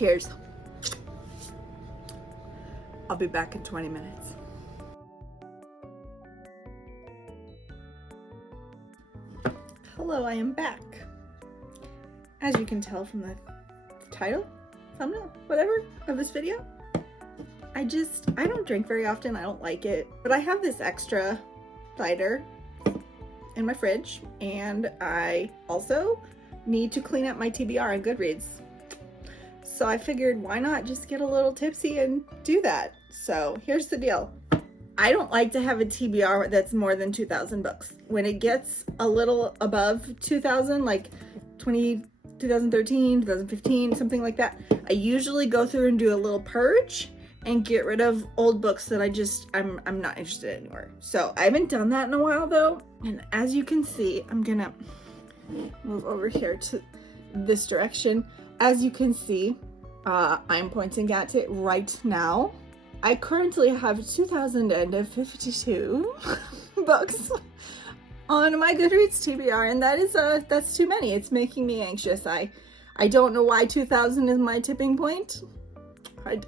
Cheers. I'll be back in 20 minutes. Hello, I am back. As you can tell from the title, thumbnail, whatever, of this video, I don't drink very often. I don't like it, but I have this extra cider in my fridge, and I also need to clean up my TBR on Goodreads. So I figured, why not just get a little tipsy and do that? So here's the deal. I don't like to have a TBR that's more than 2,000 books. When it gets a little above 2,000, like 2013, 2015, something like that, I usually go through and do a little purge and get rid of old books that I'm not interested in anymore. So I haven't done that in a while though. And as you can see, I'm gonna move over here to this direction. As you can see, I'm pointing at it right now. I currently have 2,052 books on my Goodreads TBR, and that's too many. It's making me anxious. I don't know why 2,000 is my tipping point.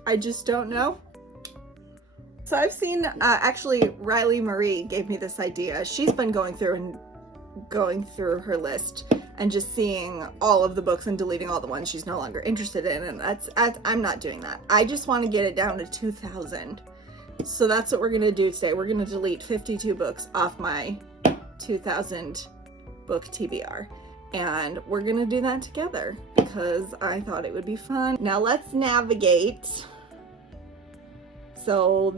I just don't know. So I've seen, actually Riley Marie gave me this idea. She's been going through her list and just seeing all of the books and deleting all the ones she's no longer interested in, and I'm not doing that. I just want to get it down to 2,000. So that's what we're gonna do today. We're gonna delete 52 books off my 2,000 book TBR, and we're gonna do that together because I thought it would be fun. Now let's navigate. So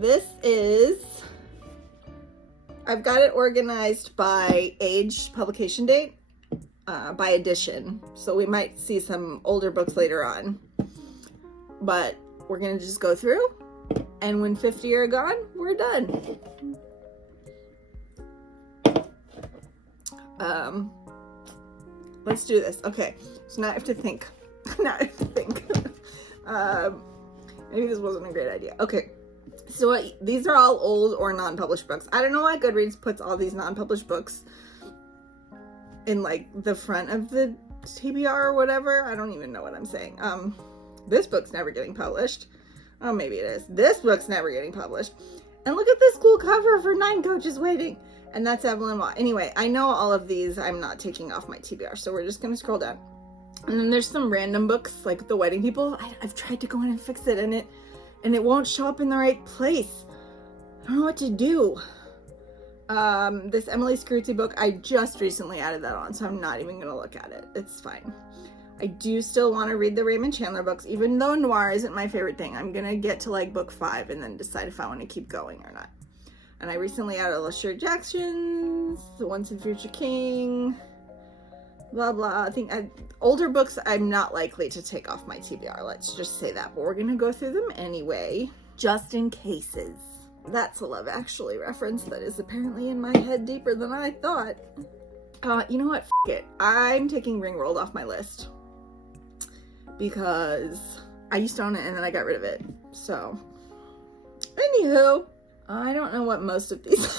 I've got it organized by age, publication date, by edition. So we might see some older books later on, but we're gonna just go through, and when 50 are gone, we're done. Let's do this. Okay, so now I have to think. Maybe this wasn't a great idea. Okay, so these are all old or non-published books. I don't know why Goodreads puts all these non-published books in like the front of the TBR or whatever. I don't even know what I'm saying. This book's never getting published. Oh, maybe it is. This book's never getting published. And look at this cool cover for 9 Coaches Waiting. And that's Evelyn Waugh. Anyway, I know all of these I'm not taking off my TBR, so we're just gonna scroll down. And then there's some random books like The Wedding People. I've tried to go in and fix it, and it won't show up in the right place. I don't know what to do. This Emily Scrutzy book, I just recently added that on, so I'm not even gonna look at it. It's fine. I do still want to read the Raymond Chandler books, even though noir isn't my favorite thing. I'm gonna get to like book 5 and then decide if I want to keep going or not. And I recently added LaShire Jackson's The Once and Future King, blah blah. I think older books I'm not likely to take off my TBR, let's just say that, but we're gonna go through them anyway, just in cases. That's a Love Actually reference that is apparently in my head deeper than I thought. You know what? F it. I'm taking Ringworld off my list because I used to own it and then I got rid of it. So, anywho, I don't know what most of these are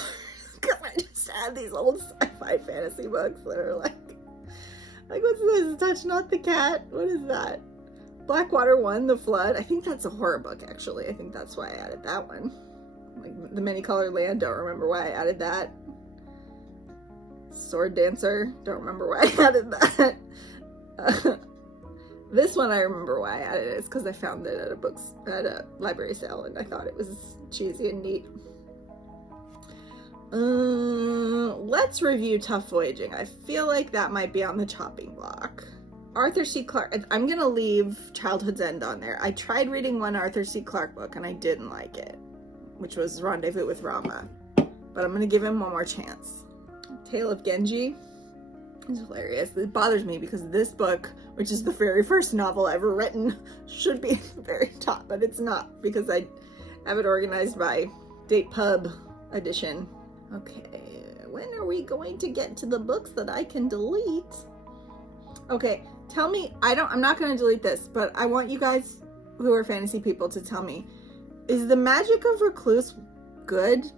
because I just had these old sci-fi fantasy books that are like what's this? Touch Not the Cat. What is that? Blackwater 1, The Flood. I think that's a horror book, actually. I think that's why I added that one. Like The Many-Colored Land, don't remember why I added that. Sword Dancer, don't remember why I added that. This one I remember why I added it. It's because I found it at a library sale, and I thought it was cheesy and neat. Let's review Tough Voyaging. I feel like that might be on the chopping block. Arthur C. Clarke. I'm gonna leave Childhood's End on there. I tried reading one Arthur C. Clarke book and I didn't like it, which was Rendezvous with Rama, but I'm gonna give him one more chance. Tale of Genji is hilarious. It bothers me because this book, which is the very first novel ever written, should be at the very top, but it's not because I have it organized by Date Pub edition. Okay, when are we going to get to the books that I can delete? Okay, tell me, I'm not going to delete this, but I want you guys who are fantasy people to tell me, is the Magic of Recluse good?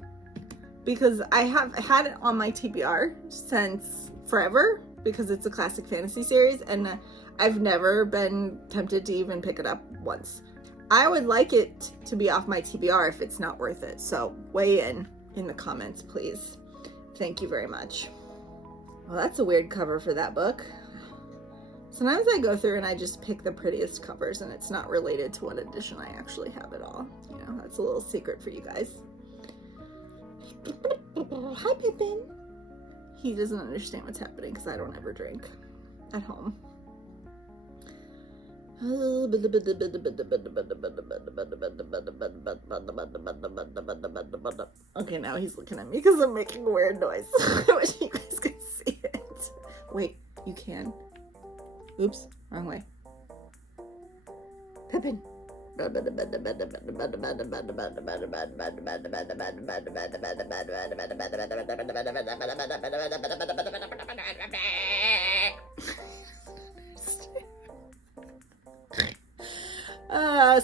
Because I have had it on my TBR since forever, because it's a classic fantasy series, and I've never been tempted to even pick it up once. I would like it to be off my TBR if it's not worth it. So weigh in the comments, please. Thank you very much. Well, that's a weird cover for that book. Sometimes I go through and I just pick the prettiest covers and it's not related to what edition I actually have at all. You know, that's a little secret for you guys. Hi, Pippin. He doesn't understand what's happening because I don't ever drink at home. Okay, now he's looking at me because I'm making a weird noise. I wish you guys could see it. Wait, you can. Oops, wrong way. Pippin.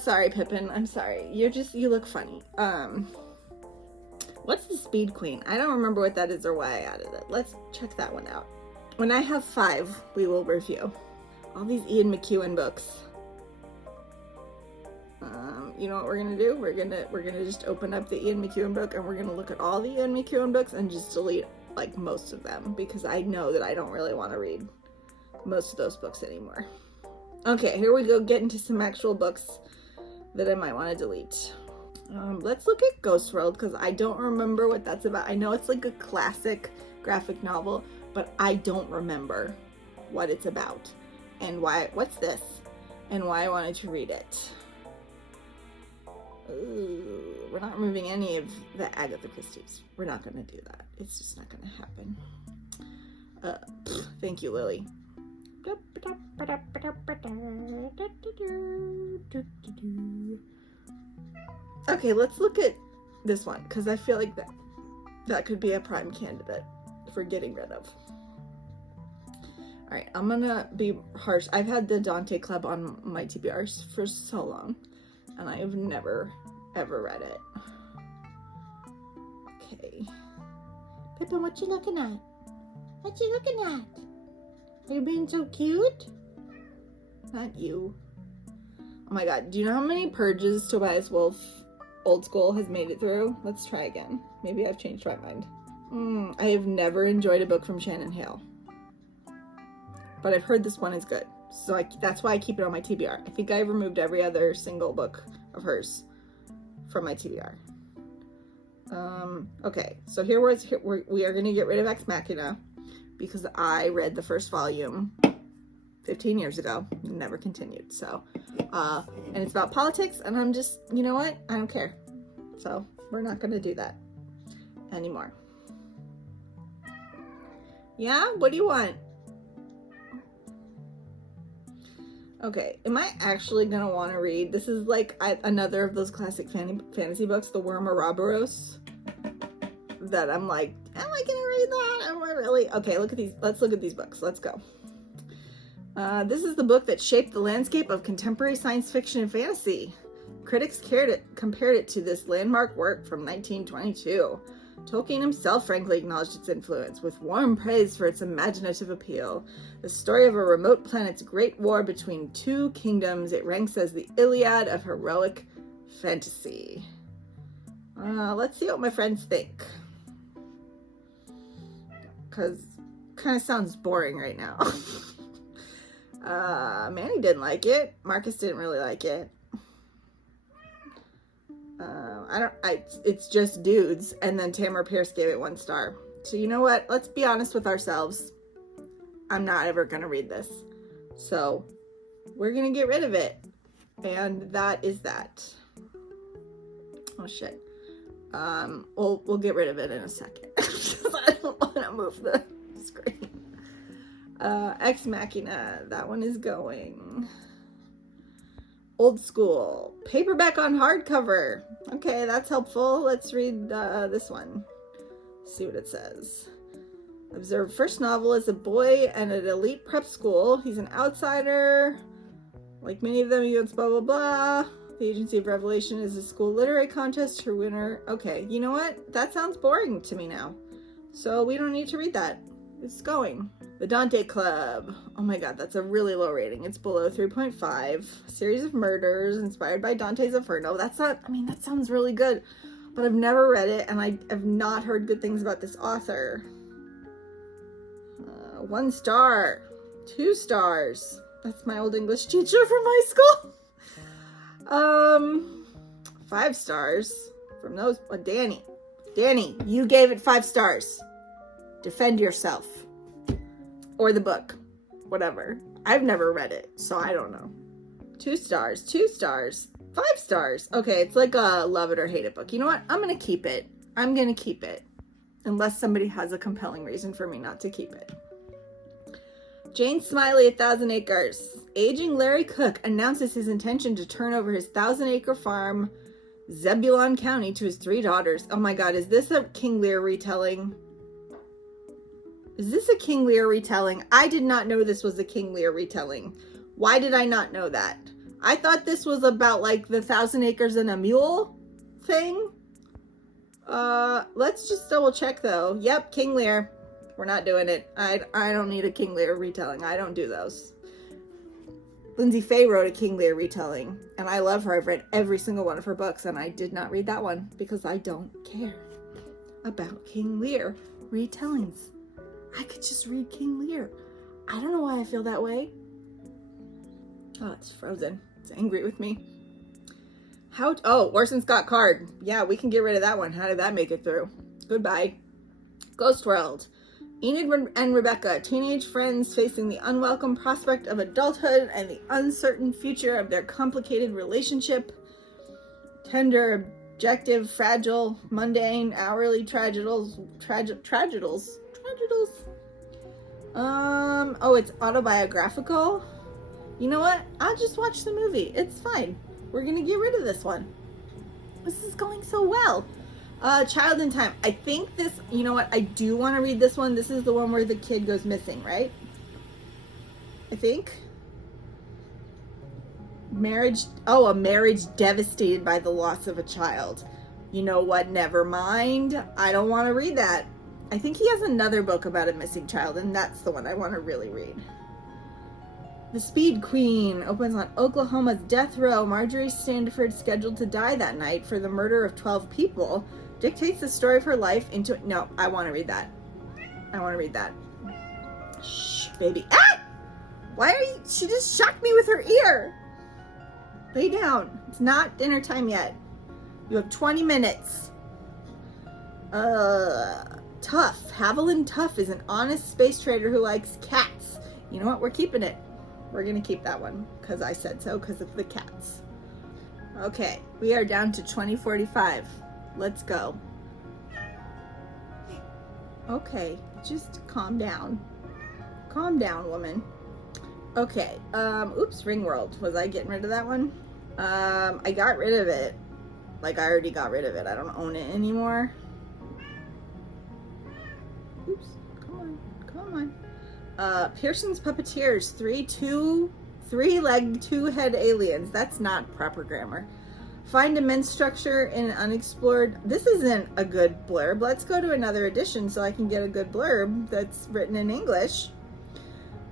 Sorry, Pippin. I'm sorry. You look funny. What's the Speed Queen? I don't remember what that is or why I added it. Let's check that one out. When I have 5, we will review all these Ian McEwan books. You know what we're gonna do? We're gonna just open up the Ian McEwan book and we're gonna look at all the Ian McEwan books and just delete like most of them because I know that I don't really want to read most of those books anymore. Okay, here we go. Get into some actual books that I might want to delete. Let's look at Ghost World because I don't remember what that's about. I know it's like a classic graphic novel, but I don't remember what it's about and why. What's this? And why I wanted to read it. Ooh, we're not removing any of the Agatha Christie's. We're not going to do that. It's just not going to happen. Thank you, Lily. Okay, let's look at this one because I feel like that could be a prime candidate for getting rid of. All right, I'm gonna be harsh. I've had the Dante Club on my TBRs for so long and I have never ever read it. Okay, Pippin, what you looking at? What you looking at? Are you being so cute? Not you. Oh my god, do you know how many purges Tobias Wolff Old School has made it through? Let's try again. Maybe I've changed my mind. I have never enjoyed a book from Shannon Hale. But I've heard this one is good. So that's why I keep it on my TBR. I think I've removed every other single book of hers from my TBR. Okay, so we are going to get rid of Ex Machina because I read the first volume 15 years ago and never continued. So, and it's about politics and I'm just, you know what? I don't care. So we're not going to do that anymore. Yeah? What do you want? Okay, am I actually going to want to read? This is like another of those classic fantasy books, The Worm Ouroboros, that I'm like, am I going to read that? Am I really? Okay, look at these. Let's look at these books. Let's go. This is the book that shaped the landscape of contemporary science fiction and fantasy. Critics compared it to this landmark work from 1922. Tolkien himself frankly acknowledged its influence, with warm praise for its imaginative appeal. The story of a remote planet's great war between two kingdoms, it ranks as the Iliad of heroic fantasy. Let's see what my friends think. Because it kind of sounds boring right now. Manny didn't like it. Marcus didn't really like it. It's just dudes. And then Tamara Pierce gave it 1 star. So you know what? Let's be honest with ourselves. I'm not ever going to read this. So we're going to get rid of it. And that is that. Oh shit. We'll get rid of it in a second. I don't want to move the screen. Ex Machina. That one is going. Old School. Paperback on hardcover. Okay, that's helpful. Let's read this one. See what it says. Observed first novel as a boy at an elite prep school. He's an outsider. Like many of them, he goes blah, blah, blah. The Agency of Revelation is a school literary contest. Her winner. Okay, you know what? That sounds boring to me now. So we don't need to read that. It's going. The Dante Club. Oh my god, that's a really low rating. It's below 3.5. Series of murders inspired by Dante's Inferno. That's not, I mean, that sounds really good, but I've never read it, and I have not heard good things about this author. 1 star. 2 stars. That's my old English teacher from high school. 5 stars from those. Danny, you gave it 5 stars. Defend yourself. Or the book. Whatever. I've never read it, so I don't know. 2 stars. 2 stars. 5 stars. Okay, it's like a love it or hate it book. You know what? I'm going to keep it. I'm going to keep it. Unless somebody has a compelling reason for me not to keep it. Jane Smiley at 1,000 Acres. Aging Larry Cook announces his intention to turn over his 1,000-acre farm, Zebulon County, to his 3 daughters. Oh my god, is this a King Lear retelling? Is this a King Lear retelling? I did not know this was a King Lear retelling. Why did I not know that? I thought this was about like the 1,000 Acres and a Mule thing. Let's just double check though. Yep, King Lear. We're not doing it. I don't need a King Lear retelling. I don't do those. Lindsay Faye wrote a King Lear retelling, and I love her. I've read every single one of her books, and I did not read that one because I don't care about King Lear retellings. I could just read King Lear. I don't know why I feel that way. Oh, it's frozen. It's angry with me. Orson Scott Card. Yeah, we can get rid of that one. How did that make it through? Goodbye. Ghost World. Enid and Rebecca, teenage friends facing the unwelcome prospect of adulthood and the uncertain future of their complicated relationship. Tender, objective, fragile, mundane, hourly tragedies. It's autobiographical. You know what? I'll just watch the movie. It's fine. We're gonna get rid of this one. This is going so well. Child in Time. I think this, you know what? I do want to read this one. This is the one where the kid goes missing, right? I think. A marriage devastated by the loss of a child. You know what? Never mind. I don't want to read that. I think he has another book about a missing child, and that's the one I want to really read. The Speed Queen opens on Oklahoma's death row. Marjorie Standiford, scheduled to die that night for the murder of 12 people, dictates the story of her life into... No, I want to read that. I want to read that. Shh, baby. Ah! Why are you... She just shocked me with her ear. Lay down. It's not dinner time yet. You have 20 minutes. Tuff. Haviland Tuff is an honest space trader who likes cats. You know what? We're keeping it. We're going to keep that one because I said so, because of the cats. Okay, we are down to 20:45. Let's go. Okay, just calm down. Calm down, woman. Okay, Ringworld. Was I getting rid of that one? I got rid of it. Like, I already got rid of it. I don't own it anymore. Oops, come on. Pearson's Puppeteers, 3-2-3-leg 2-head aliens. That's not proper grammar. Find immense structure in an unexplored... This isn't a good blurb. Let's go to another edition so I can get a good blurb that's written in English.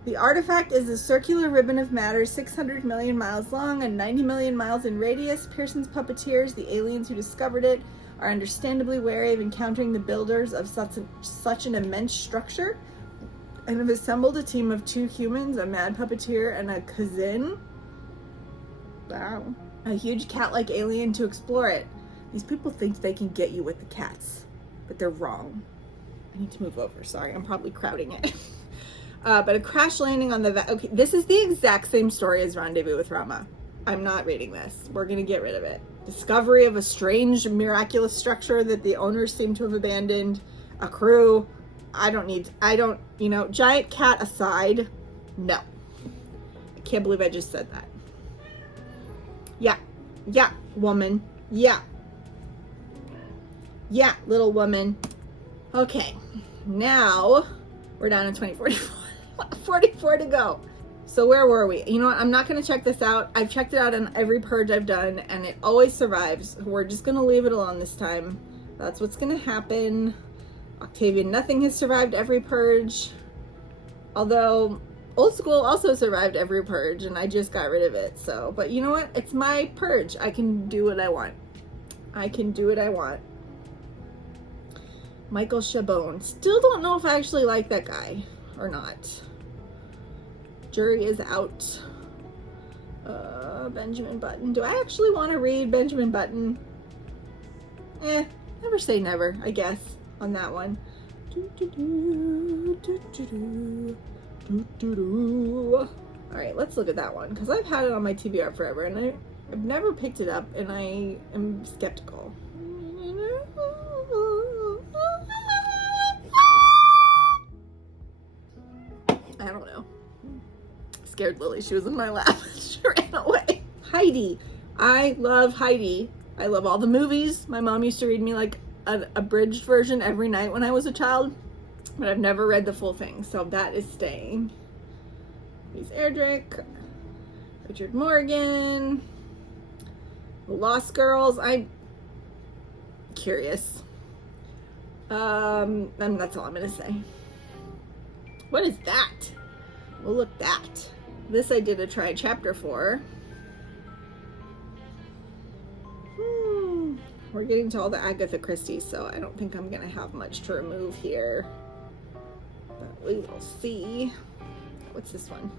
The artifact is a circular ribbon of matter 600 million miles long and 90 million miles in radius. Pearson's Puppeteers, the aliens who discovered it, are understandably wary of encountering the builders of such an immense structure, and have assembled a team of 2 humans, a mad puppeteer, and a cousin. Wow. A huge cat-like alien to explore it. These people think they can get you with the cats, but they're wrong. I need to move over. Sorry, I'm probably crowding it. But a crash landing on the... Okay, this is the exact same story as Rendezvous with Rama. I'm not reading this. We're going to get rid of it. Discovery of a strange, miraculous structure that the owners seem to have abandoned. A crew... giant cat aside, no. I can't believe I just said that. Yeah, woman. Yeah, little woman. Okay, now we're down to 2044. 44 to go. So where were we? You know what? I'm not going to check this out. I've checked it out on every purge I've done, and it always survives. We're just going to leave it alone this time. That's what's going to happen. Octavian, nothing has survived every purge. Although Old School also survived every purge, and I just got rid of it. So, but you know what? It's my purge. I can do what I want. I can do what I want. Michael Chabon. Still don't know if I actually like that guy or not. Jury is out. Benjamin Button. Do I actually want to read Benjamin Button? Never say never, I guess, on that one. Alright, let's look at that one, because I've had it on my TBR forever, and I've never picked it up, and I am skeptical. I don't know. Scared Lily. She was in my lap. She ran away. Heidi. I love Heidi. I love all the movies. My mom used to read me like an abridged version every night when I was a child, but I've never read the full thing, so that is staying. He's Erdrich, Richard Morgan, The Lost Girls. I'm curious. And that's all I'm gonna say. What is that? Well, look that. This I did a try chapter for. We're getting to all the Agatha Christie, so I don't think I'm gonna have much to remove here. But we will see. What's this one?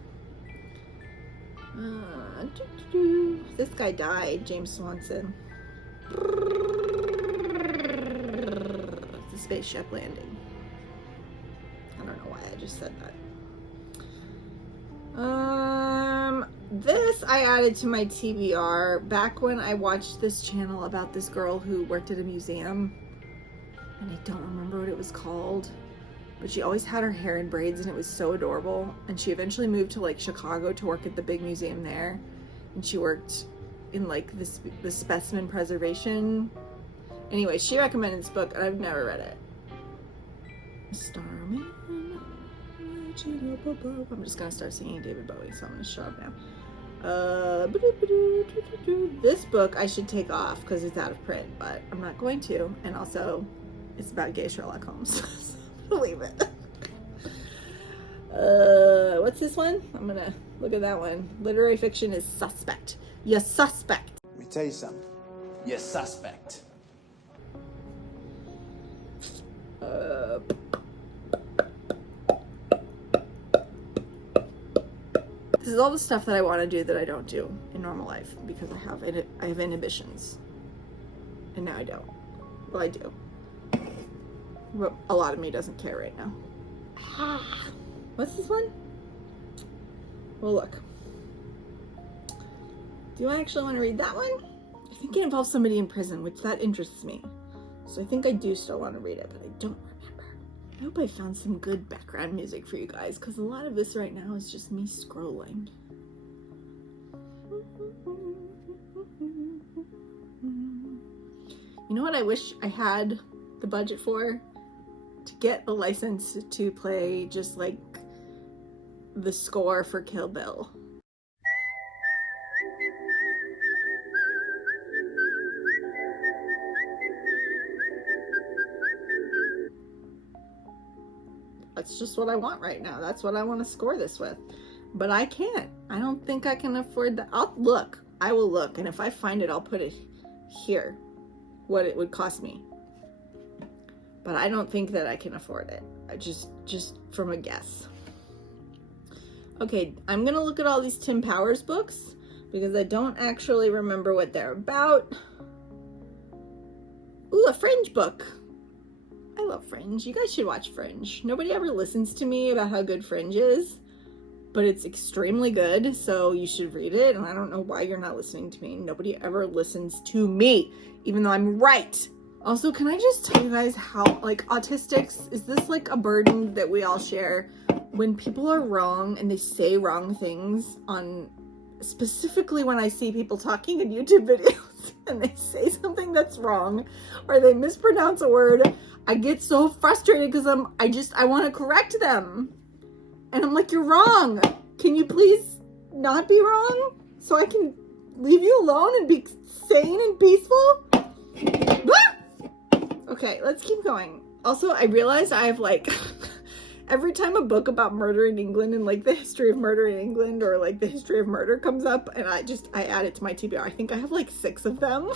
This guy died, James Swanson. It's a spaceship landing. I don't know why I just said that. This I added to my TBR back when I watched this channel about this girl who worked at a museum, and I don't remember what it was called, but she always had her hair in braids and it was so adorable. And she eventually moved to like Chicago to work at the big museum there, and she worked in like the specimen preservation. Anyway, she recommended this book and I've never read it. Starman. I'm just gonna start singing David Bowie, so I'm gonna shut up now. This book I should take off because it's out of print, but I'm not going to. And also, it's about gay Sherlock Holmes, so I'm gonna leave it. What's this one? I'm gonna look at that one. Literary fiction is suspect. You're suspect. Let me tell you something. You're suspect. This is all the stuff that I want to do that I don't do in normal life because I have inhibitions, and now I don't. Well, I do, but a lot of me doesn't care right now. What's this one? Well, look. Do I actually want to read that one? I think it involves somebody in prison, which that interests me. So I think I do still want to read it, but I don't remember. I hope I found some good background music for you guys, because a lot of this right now is just me scrolling. You know what I wish I had the budget for? To get the license to play just like the score for Kill Bill. That's just what I want right now. That's what I want to score this with. But I can't. I don't think I can afford that. I'll look. I will look. And if I find it, I'll put it here. What it would cost me. But I don't think that I can afford it. I just from a guess. Okay, I'm going to look at all these Tim Powers books because I don't actually remember what they're about. Ooh, a Fringe book. I love Fringe. You guys should watch Fringe. Nobody ever listens to me about how good Fringe is, but it's extremely good, so you should read it, and I don't know why you're not listening to me. Nobody ever listens to me, even though I'm right. Also, can I just tell you guys how, like, autistics, is this like a burden that we all share? When people are wrong and they say wrong things on, specifically when I see people talking in YouTube videos and they say something that's wrong or they mispronounce a word, I get so frustrated because I want to correct them. And I'm like, you're wrong. Can you please not be wrong so I can leave you alone and be sane and peaceful? Okay, let's keep going. Also, I realized I have like every time a book about murder in England and like the history of murder in England or like the history of murder comes up, and I add it to my TBR. I think I have like 6 of them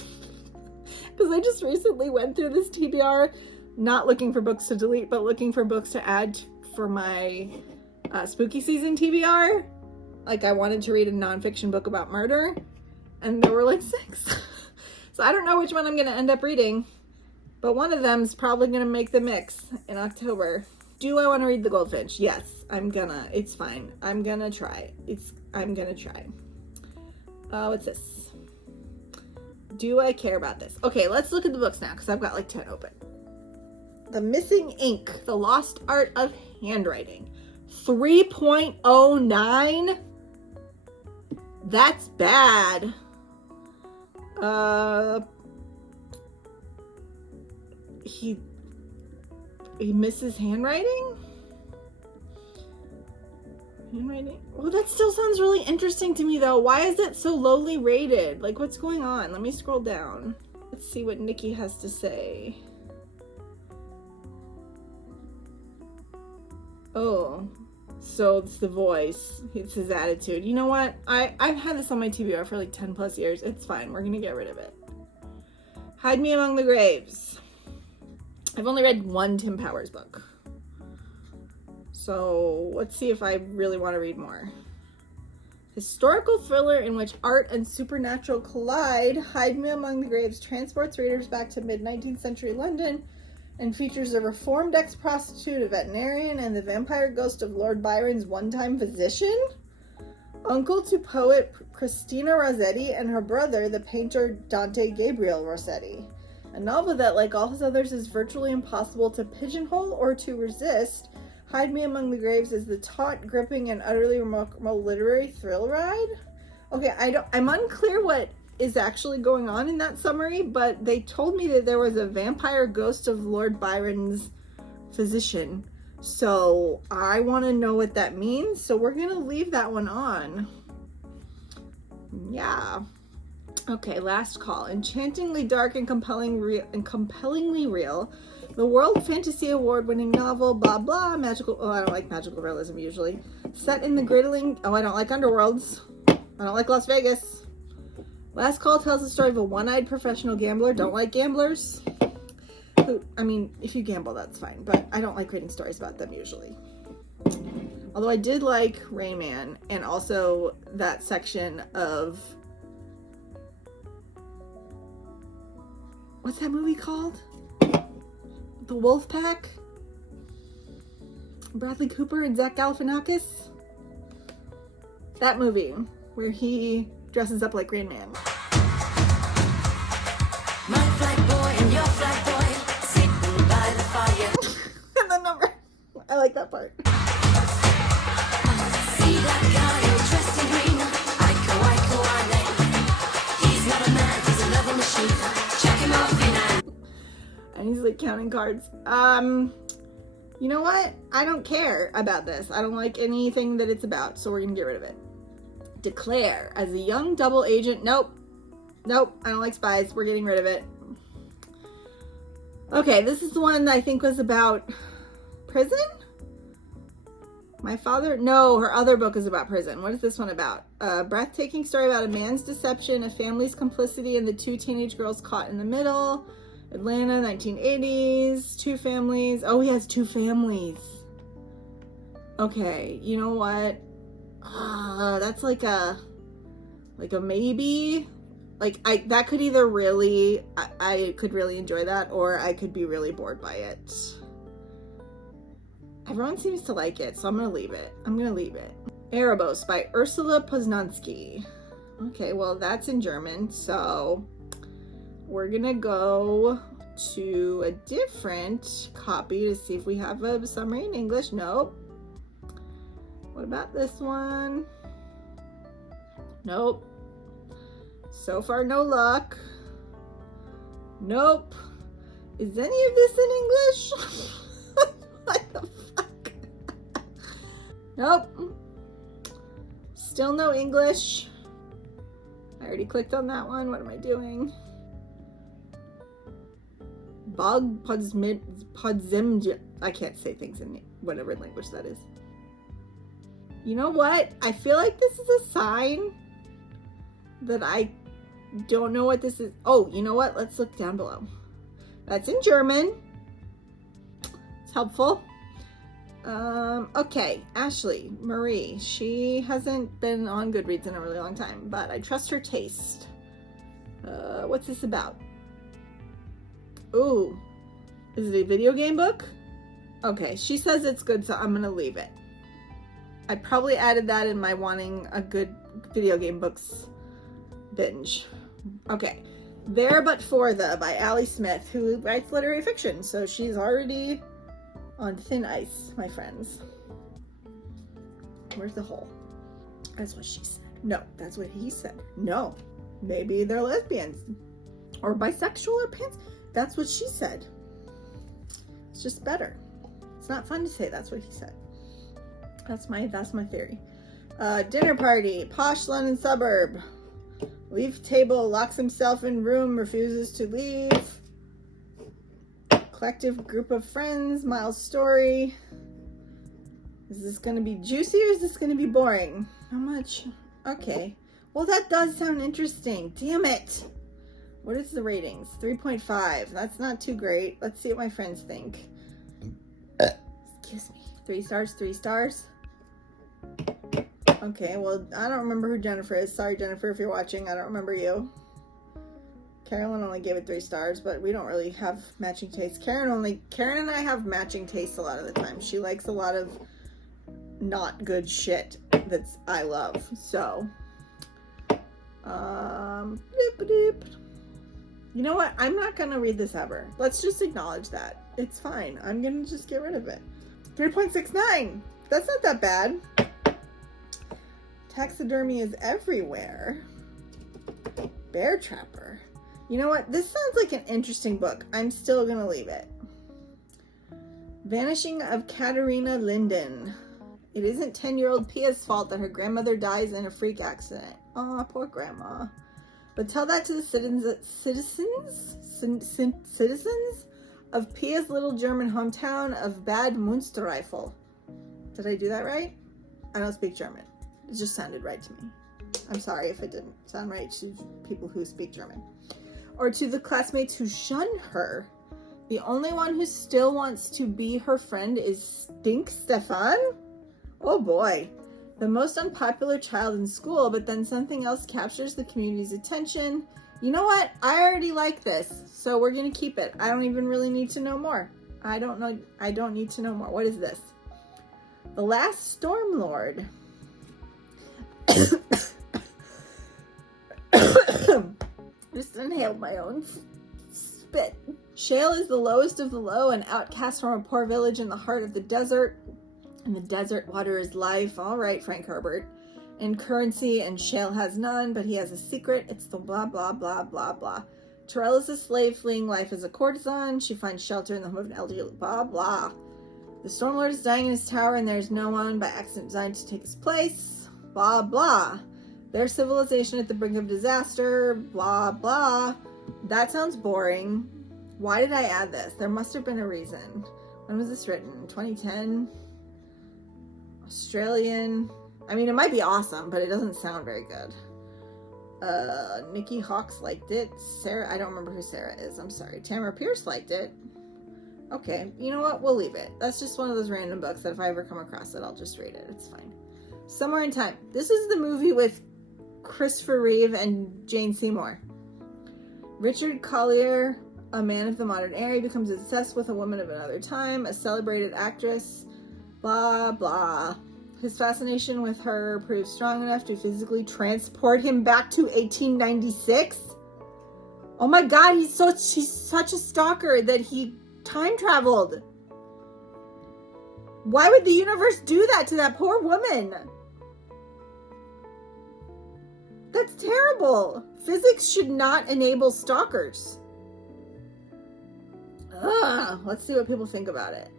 because I just recently went through this TBR, not looking for books to delete, but looking for books to add for my spooky season TBR. Like I wanted to read a nonfiction book about murder, and there were like 6. So I don't know which one I'm going to end up reading, but one of them is probably going to make the mix in October. Do I want to read The Goldfinch? Yes, I'm gonna. It's fine. I'm gonna try. I'm gonna try. What's this? Do I care about this? Okay, let's look at the books now because I've got like 10 open. The Missing Ink, The Lost Art of Handwriting. 3.09? That's bad. He misses handwriting? Handwriting? Well, that still sounds really interesting to me, though. Why is it so lowly rated? Like, what's going on? Let me scroll down. Let's see what Nikki has to say. Oh, so it's the voice. It's his attitude. You know what? I've had this on my TBR for like 10 plus years. It's fine. We're gonna get rid of it. Hide Me Among the Graves. I've only read one Tim Powers book. So let's see if I really want to read more. Historical thriller in which art and supernatural collide, Hide Me Among the Graves transports readers back to mid-19th century London and features a reformed ex-prostitute, a veterinarian, and the vampire ghost of Lord Byron's one-time physician, uncle to poet Christina Rossetti, and her brother, the painter Dante Gabriel Rossetti. A novel that, like all his others, is virtually impossible to pigeonhole or to resist. Hide Me Among the Graves is the taut, gripping, and utterly remarkable literary thrill ride. Okay, I'm unclear what is actually going on in that summary, but they told me that there was a vampire ghost of Lord Byron's physician. So I want to know what that means. So we're going to leave that one on. Yeah. Okay, last call. Enchantingly dark and compellingly real. The World Fantasy Award-winning novel, blah blah, magical. Oh, I don't like magical realism usually. Set in the griddling. Oh, I don't like underworlds. I don't like Las Vegas. Last Call tells the story of a one-eyed professional gambler. Don't like gamblers. I mean, if you gamble, that's fine, but I don't like reading stories about them usually. Although I did like Rayman, and also that section of, what's that movie called? The Wolf Pack? Bradley Cooper and Zach Galifianakis? That movie where he dresses up like Rain Man. My flag boy and your flag boy sitting by the fire. And the number. I like that part. See that guy dressed in green? Iko, Ike. He's not a man, he's a love machine. Check him off in. And he's like counting cards. You know what? I don't care about this. I don't like anything that it's about, so we're gonna get rid of it. Declare. As a young double agent. Nope. I don't like spies. We're getting rid of it. Okay, this is the one that I think was about prison? Her other book is about prison. What is this one about? A breathtaking story about a man's deception, a family's complicity, and the 2 teenage girls caught in the middle. Atlanta, 1980s, 2 families. Oh, he has 2 families. Okay, you know what? That's like a maybe. Like that could either really, I could really enjoy that, or I could be really bored by it. Everyone seems to like it, so I'm gonna leave it. Erebos by Ursula Poznanski. Okay, well that's in German, so we're gonna go to a different copy to see if we have a summary in English. Nope. What about this one? Nope. So far, no luck. Nope. Is any of this in English? What the fuck? Nope. Still no English. I already clicked on that one. What am I doing? Podzimj. I can't say things in whatever language that is. You know what? I feel like this is a sign that I don't know what this is. Oh, you know what? Let's look down below. That's in German. It's helpful. Okay, Ashley Marie. She hasn't been on Goodreads in a really long time, but I trust her taste. What's this about? Ooh, is it a video game book? Okay, she says it's good, so I'm gonna leave it. I probably added that in my wanting a good video game books binge. Okay, There But For The by Allie Smith, who writes literary fiction, so she's already on thin ice, my friends. Where's the hole? That's what she said. No, that's what he said. No, maybe they're lesbians or bisexual or pants. That's what she said. It's just better. It's not fun to say that's what he said. That's my theory. Dinner party, posh London suburb. Leave table, locks himself in room, refuses to leave. Collective group of friends, Miles' story. Is this going to be juicy or is this going to be boring? How much? Okay. Well, that does sound interesting. Damn it. What is the ratings? 3.5. That's not too great. Let's see what my friends think. Excuse me. 3 stars, 3 stars. Okay, well, I don't remember who Jennifer is. Sorry, Jennifer, if you're watching. I don't remember you. Carolyn only gave it 3 stars, but we don't really have matching tastes. Karen and I have matching tastes a lot of the time. She likes a lot of not good shit that's I love. So, you know what? I'm not gonna read this ever. Let's just acknowledge that. It's fine. I'm gonna just get rid of it. 3.69. That's not that bad. Taxidermy is everywhere. Bear Trapper. You know what? This sounds like an interesting book. I'm still gonna leave it. Vanishing of Katerina Linden. It isn't 10-year-old Pia's fault that her grandmother dies in a freak accident. Aw, poor grandma. But tell that to the citizens of Pia's little German hometown of Bad Münstereifel. Did I do that right? I don't speak German. It just sounded right to me. I'm sorry if it didn't sound right to people who speak German. Or to the classmates who shun her. The only one who still wants to be her friend is Stink Stefan? Oh boy. The most unpopular child in school, but then something else captures the community's attention. You know what? I already like this, so we're gonna keep it. I don't even really need to know more. I don't need to know more. What is this? The Last Stormlord. Just inhaled my own spit. Shale is the lowest of the low, an outcast from a poor village in the heart of the desert. And the desert water is life. All right, Frank Herbert. And currency, and Shale has none, but he has a secret. It's the blah, blah, blah, blah, blah. Terrell is a slave fleeing life as a courtesan. She finds shelter in the home of an elderly, blah, blah. The Stormlord is dying in his tower, and there's no one by accident designed to take his place. Blah, blah. Their civilization at the brink of disaster. Blah, blah. That sounds boring. Why did I add this? There must have been a reason. When was this written? 2010? Australian. I mean, it might be awesome, but it doesn't sound very good. Nikki Hawks liked it. Sarah, I don't remember who Sarah is. I'm sorry. Tamara Pierce liked it. Okay, you know what? We'll leave it. That's just one of those random books that if I ever come across it, I'll just read it. It's fine. Somewhere in Time. This is the movie with Christopher Reeve and Jane Seymour. Richard Collier, a man of the modern era, becomes obsessed with a woman of another time, a celebrated actress. Blah, blah. His fascination with her proves strong enough to physically transport him back to 1896. Oh my god, he's such a stalker that he time traveled. Why would the universe do that to that poor woman? That's terrible. Physics should not enable stalkers. Ugh, let's see what people think about it.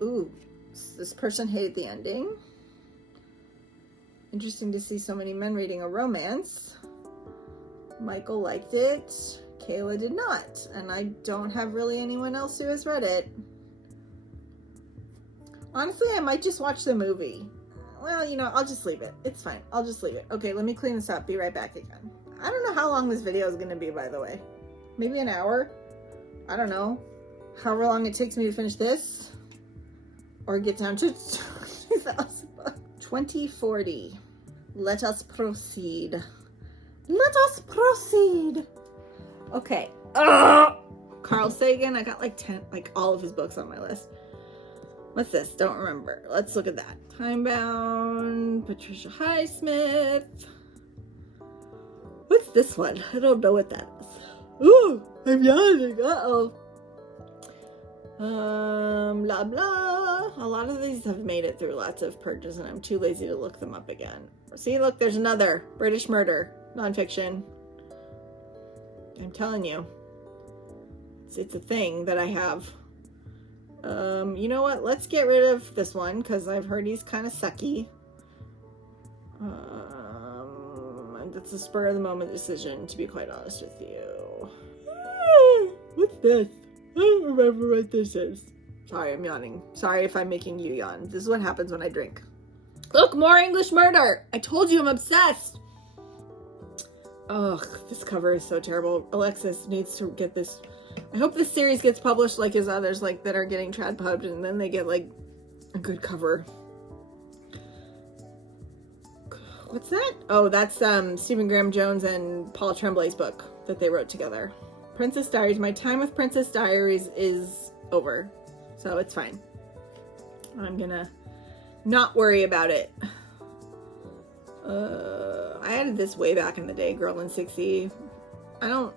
Ooh, this person hated the ending. Interesting to see so many men reading a romance. Michael liked it. Kayla did not. And I don't have really anyone else who has read it. Honestly, I might just watch the movie. Well, you know, I'll just leave it. It's fine. I'll just leave it. Okay, let me clean this up. Be right back again. I don't know how long this video is going to be, by the way. Maybe an hour? I don't know. However long it takes me to finish this. Or get down to 2040. Let us proceed. Let us proceed. Okay. Carl Sagan. I got like 10, like all of his books on my list. What's this? Don't remember. Let's look at that. Timebound. Patricia Highsmith. What's this one? I don't know what that is. Ooh, I'm yawning. Uh-oh. Blah, blah. A lot of these have made it through lots of purges, and I'm too lazy to look them up again. See, look, there's another British murder nonfiction. I'm telling you. It's a thing that I have. You know what? Let's get rid of this one, because I've heard he's kind of sucky. That's a spur of the moment decision, to be quite honest with you. What's this? I don't remember what this is. Sorry, I'm yawning. Sorry if I'm making you yawn. This is what happens when I drink. Look, more English murder! I told you I'm obsessed! Ugh, this cover is so terrible. Alexis needs to get this. I hope this series gets published like his others, like that are getting trad pubbed, and then they get like a good cover. What's that? Oh, that's Stephen Graham Jones and Paul Tremblay's book that they wrote together. Princess Diaries. My time with Princess Diaries is over, so it's fine. I'm gonna not worry about it. I added this way back in the day, Girl in 60. If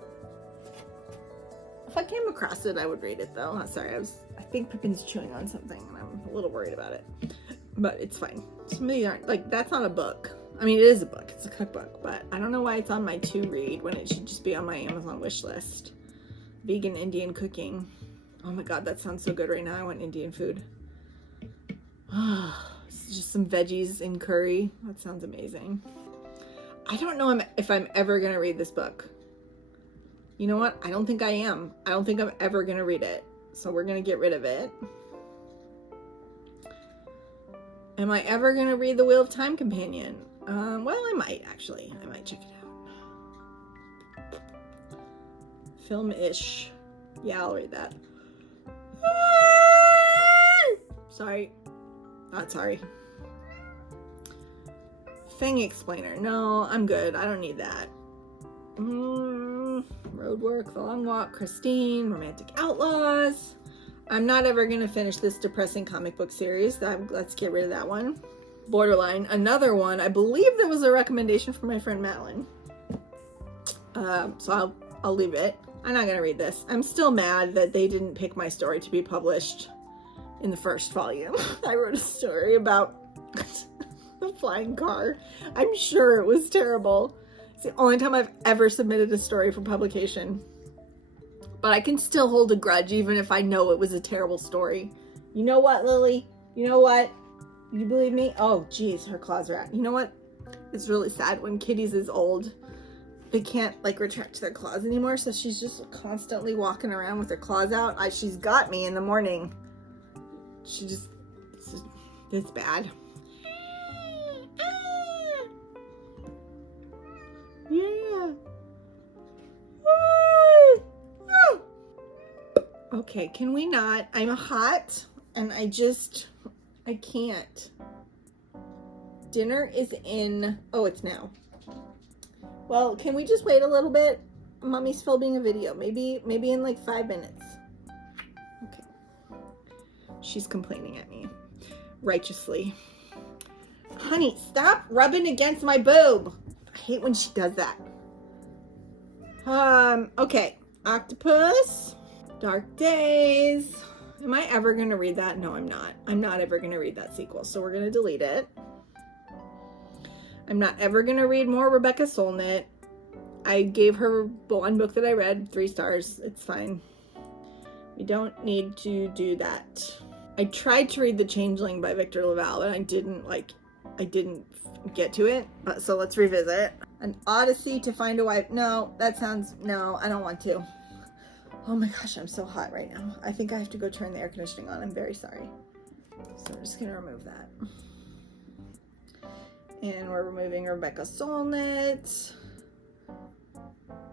I came across it, I would read it though. Sorry, I think Pippin's chewing on something and I'm a little worried about it. But it's fine. Some of these aren't, like, that's not a book. I mean, it is a book. It's a cookbook, but I don't know why it's on my to read when it should just be on my Amazon wish list. Vegan Indian cooking. Oh my god, that sounds so good right now. I want Indian food. Just some veggies in curry. That sounds amazing. I don't know if I'm ever going to read this book. You know what? I don't think I am. I don't think I'm ever going to read it. So we're going to get rid of it. Am I ever going to read The Wheel of Time Companion? Well, I might, actually. I might check it out. Film-ish. Yeah, I'll read that. Sorry. Not sorry. Thing Explainer. No, I'm good. I don't need that. Road Work, The Long Walk, Christine, Romantic Outlaws. I'm not ever going to finish this depressing comic book series. Let's get rid of that one. Borderline. Another one. I believe that was a recommendation from my friend Madeline. So I'll leave it. I'm not going to read this. I'm still mad that they didn't pick my story to be published in the first volume. I wrote a story about a flying car. I'm sure it was terrible. It's the only time I've ever submitted a story for publication. But I can still hold a grudge even if I know it was a terrible story. You know what, Lily? You know what? You believe me? Oh, geez, her claws are out. You know what? It's really sad when kitties is old. They can't, like, retract their claws anymore, so she's just constantly walking around with her claws out. She's got me in the morning. It's bad. Yeah. Okay, can we not? I'm hot and I can't. Dinner is in, oh, it's now. Well, can we just wait a little bit? Mommy's filming a video. Maybe in like 5 minutes. Okay. She's complaining at me. Righteously. Honey, stop rubbing against my boob. I hate when she does that. Okay. Octopus. Dark Days. Am I ever going to read that? No, I'm not. I'm not ever going to read that sequel, so we're going to delete it. I'm not ever going to read more Rebecca Solnit. I gave her one book that I read 3 stars. It's fine. We don't need to do that. I tried to read The Changeling by Victor LaValle, and I didn't get to it, but so let's revisit. An Odyssey to Find a Wife. No, that sounds, no, I don't want to. Oh my gosh, I'm so hot right now. I think I have to go turn the air conditioning on. I'm very sorry. So I'm just gonna remove that. And we're removing Rebecca Solnit.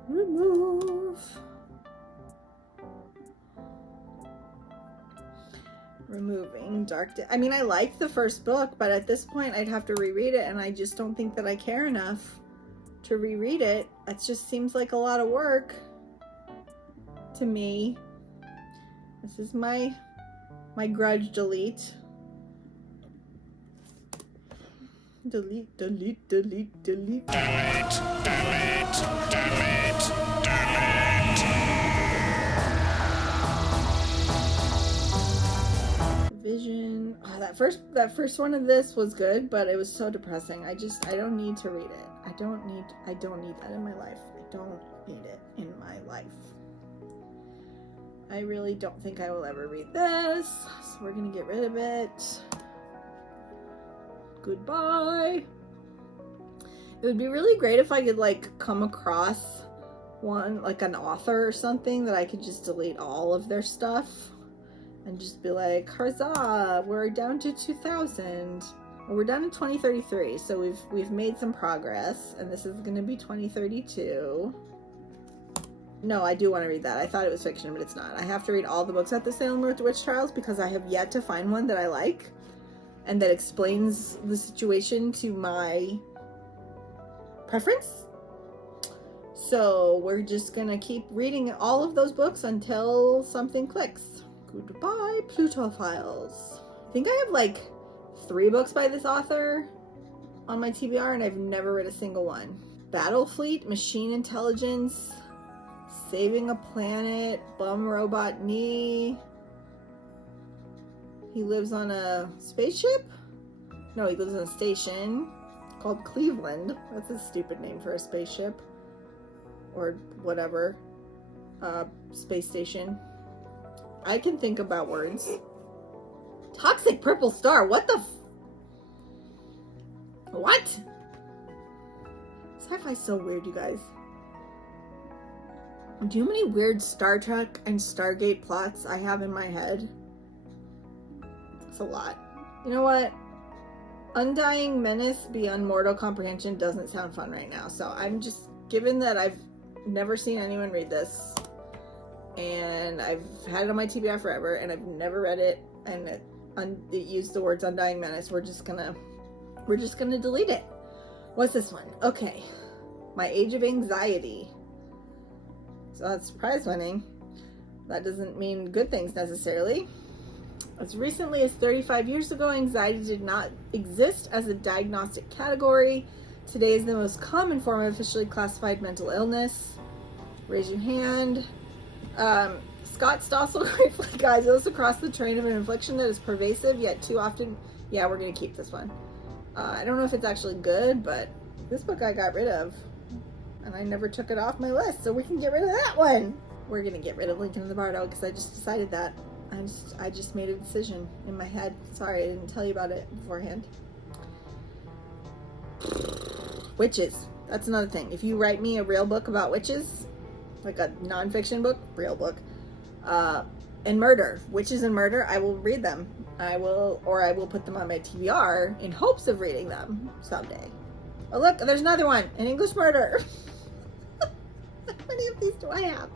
Remove. Removing Dark Day. I mean, I like the first book, but at this point I'd have to reread it, and I just don't think that I care enough to reread it. It just seems like a lot of work to me. This is my grudge delete. Delete, delete, delete, delete. Delete, delete, delete, delete. Vision. Oh, that first one of this was good, but it was so depressing. I don't need to read it. I don't need that in my life. I don't need it in my life. I really don't think I will ever read this, so we're gonna get rid of it. Goodbye. It would be really great if I could like come across one, like an author or something, that I could just delete all of their stuff and just be like, huzzah, we're down to 2000. Well, we're down to 2033, so we've made some progress, and this is gonna be 2032. No, I do want to read that. I thought it was fiction, but it's not. I have to read all the books at the Salem Witch Trials because I have yet to find one that I like and that explains the situation to my preference. So we're just gonna keep reading all of those books until something clicks. Goodbye, Pluto Files. I think I have like 3 books by this author on my TBR, and I've never read a single one. Battlefleet, Machine Intelligence, Saving a Planet, Bum Robot Knee. He lives on a spaceship? No, he lives on a station called Cleveland. That's a stupid name for a spaceship. Or whatever. Space station. I can think about words. Toxic Purple Star. What the what? Sci-fi's so weird, you guys. Do you know how many weird Star Trek and Stargate plots I have in my head? It's a lot. You know what? Undying Menace Beyond Mortal Comprehension doesn't sound fun right now. So I'm just, given that I've never seen anyone read this, and I've had it on my TBR forever, and I've never read it, and it used the words Undying Menace, we're just gonna delete it. What's this one? Okay. My Age of Anxiety. So that's prize winning. That doesn't mean good things necessarily. As recently as 35 years ago, anxiety did not exist as a diagnostic category. Today is the most common form of officially classified mental illness. Raise your hand. Scott Stossel gratefully guides us across the terrain of an affliction that is pervasive, yet too often... Yeah, we're going to keep this one. I don't know if it's actually good, but this book I got rid of. And I never took it off my list, so we can get rid of that one. We're gonna get rid of Lincoln and the Bardo because I just decided that. I just made a decision in my head. Sorry, I didn't tell you about it beforehand. Witches. That's another thing. If you write me a real book about witches, like a nonfiction book, real book, and murder, witches and murder, I will read them. I will put them on my TBR in hopes of reading them someday. Oh look, there's another one, an English murder. How many of these do I have?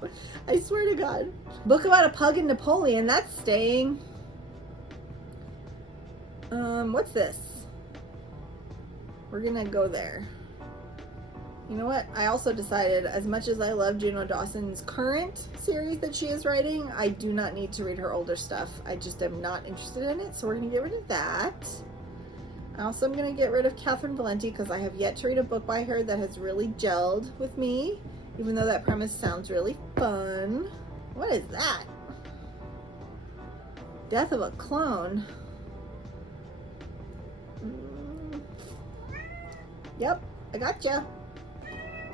I swear to God. Book about a pug and Napoleon, that's staying. What's this? We're gonna go there. You know what? I also decided, as much as I love Juno Dawson's current series that she is writing, I do not need to read her older stuff. I just am not interested in it, so we're gonna get rid of that. Also, I'm going to get rid of Catherine Valenti because I have yet to read a book by her that has really gelled with me, even though that premise sounds really fun. What is that? Death of a Clone. Yep, I gotcha.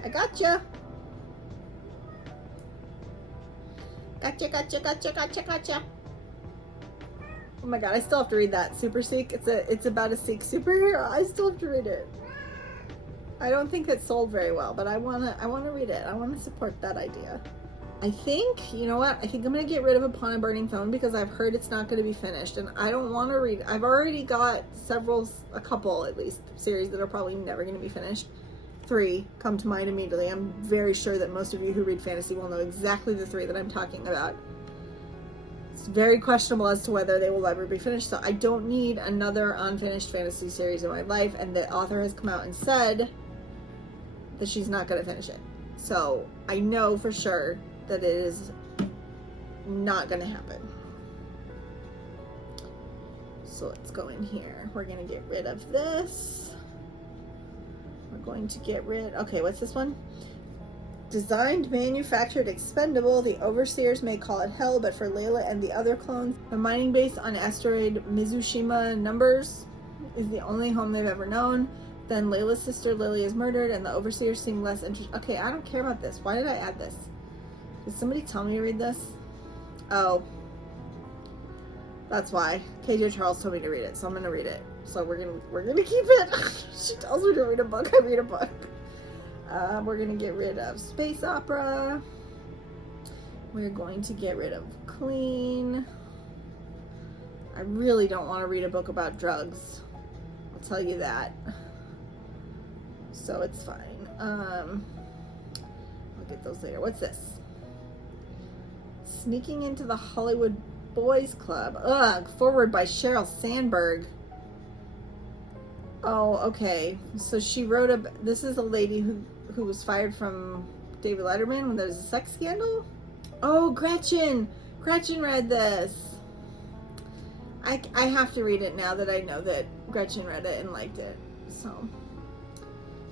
I gotcha. Gotcha. Oh my god, I still have to read that. Super Seek. It's about a Sikh superhero. I still have to read it. I don't think it sold very well, but I wanna read it. I wanna support that idea. I think, you know what? I think I'm gonna get rid of Upon a Burning Phone because I've heard it's not gonna be finished, and I don't want to read. I've already got a couple at least, series that are probably never gonna be finished. 3 come to mind immediately. I'm very sure that most of you who read fantasy will know exactly the 3 that I'm talking about. It's very questionable as to whether they will ever be finished, so I don't need another unfinished fantasy series in my life, and the author has come out and said that she's not going to finish it. So I know for sure that it is not going to happen. So let's go in here. We're going to get rid of this. We're going to get rid... Okay, what's this one? Designed, manufactured, expendable. The overseers may call it hell, but for Layla and the other clones, the mining base on asteroid Mizushima Numbers is the only home they've ever known. Then Layla's sister Lily is murdered, and the overseers seem less interested. Okay, I don't care about this. Why did I add this? Did somebody tell me to read this? Oh, that's why. KJ Charles told me to read it, so I'm gonna read it. So we're gonna keep it. She tells me to read a book. I read a book. We're gonna get rid of space opera. We're going to get rid of clean. I really don't want to read a book about drugs. I'll tell you that. So it's fine. I'll get those later. What's this? Sneaking into the Hollywood Boys Club. Ugh, forward by Sheryl Sandberg. Oh, okay. So she wrote this is a lady who was fired from David Letterman when there was a sex scandal. Oh, Gretchen read this. I have to read it now that I know that Gretchen read it and liked it. So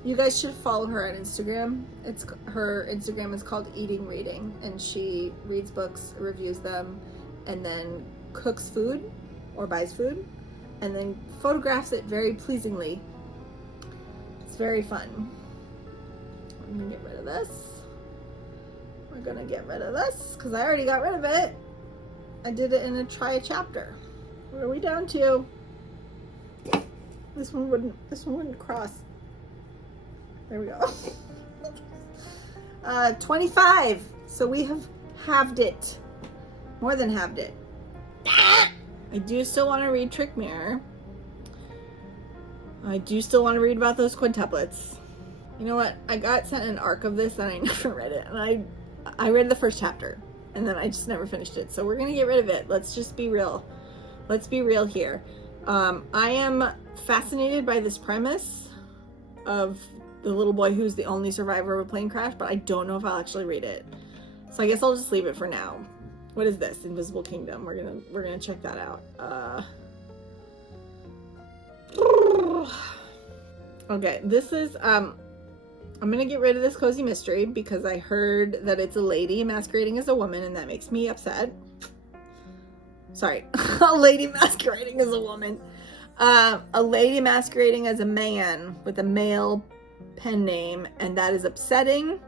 you guys should follow her on Instagram. Her Instagram is called Eating Reading, and she reads books, reviews them, and then cooks food or buys food, and then photographs it very pleasingly. It's very fun. I'm gonna get rid of this. We're gonna get rid of this because I already got rid of it. I did it in a chapter. What are we down to? This one wouldn't cross. There we go. 25. So we have halved it. More than halved it. I do still want to read Trick Mirror. I do still want to read about those quintuplets. You know what? I got sent an arc of this and I never read it. And I read the first chapter and then I just never finished it. So we're going to get rid of it. Let's just be real. Let's be real here. I am fascinated by this premise of the little boy who's the only survivor of a plane crash, but I don't know if I'll actually read it. So I guess I'll just leave it for now. What is this? Invisible Kingdom. We're gonna check that out. Okay, this is I'm gonna get rid of this cozy mystery because I heard that it's a lady masquerading as a woman, and that makes me upset. Sorry, a lady masquerading as a woman. A lady masquerading as a man with a male pen name, and that is upsetting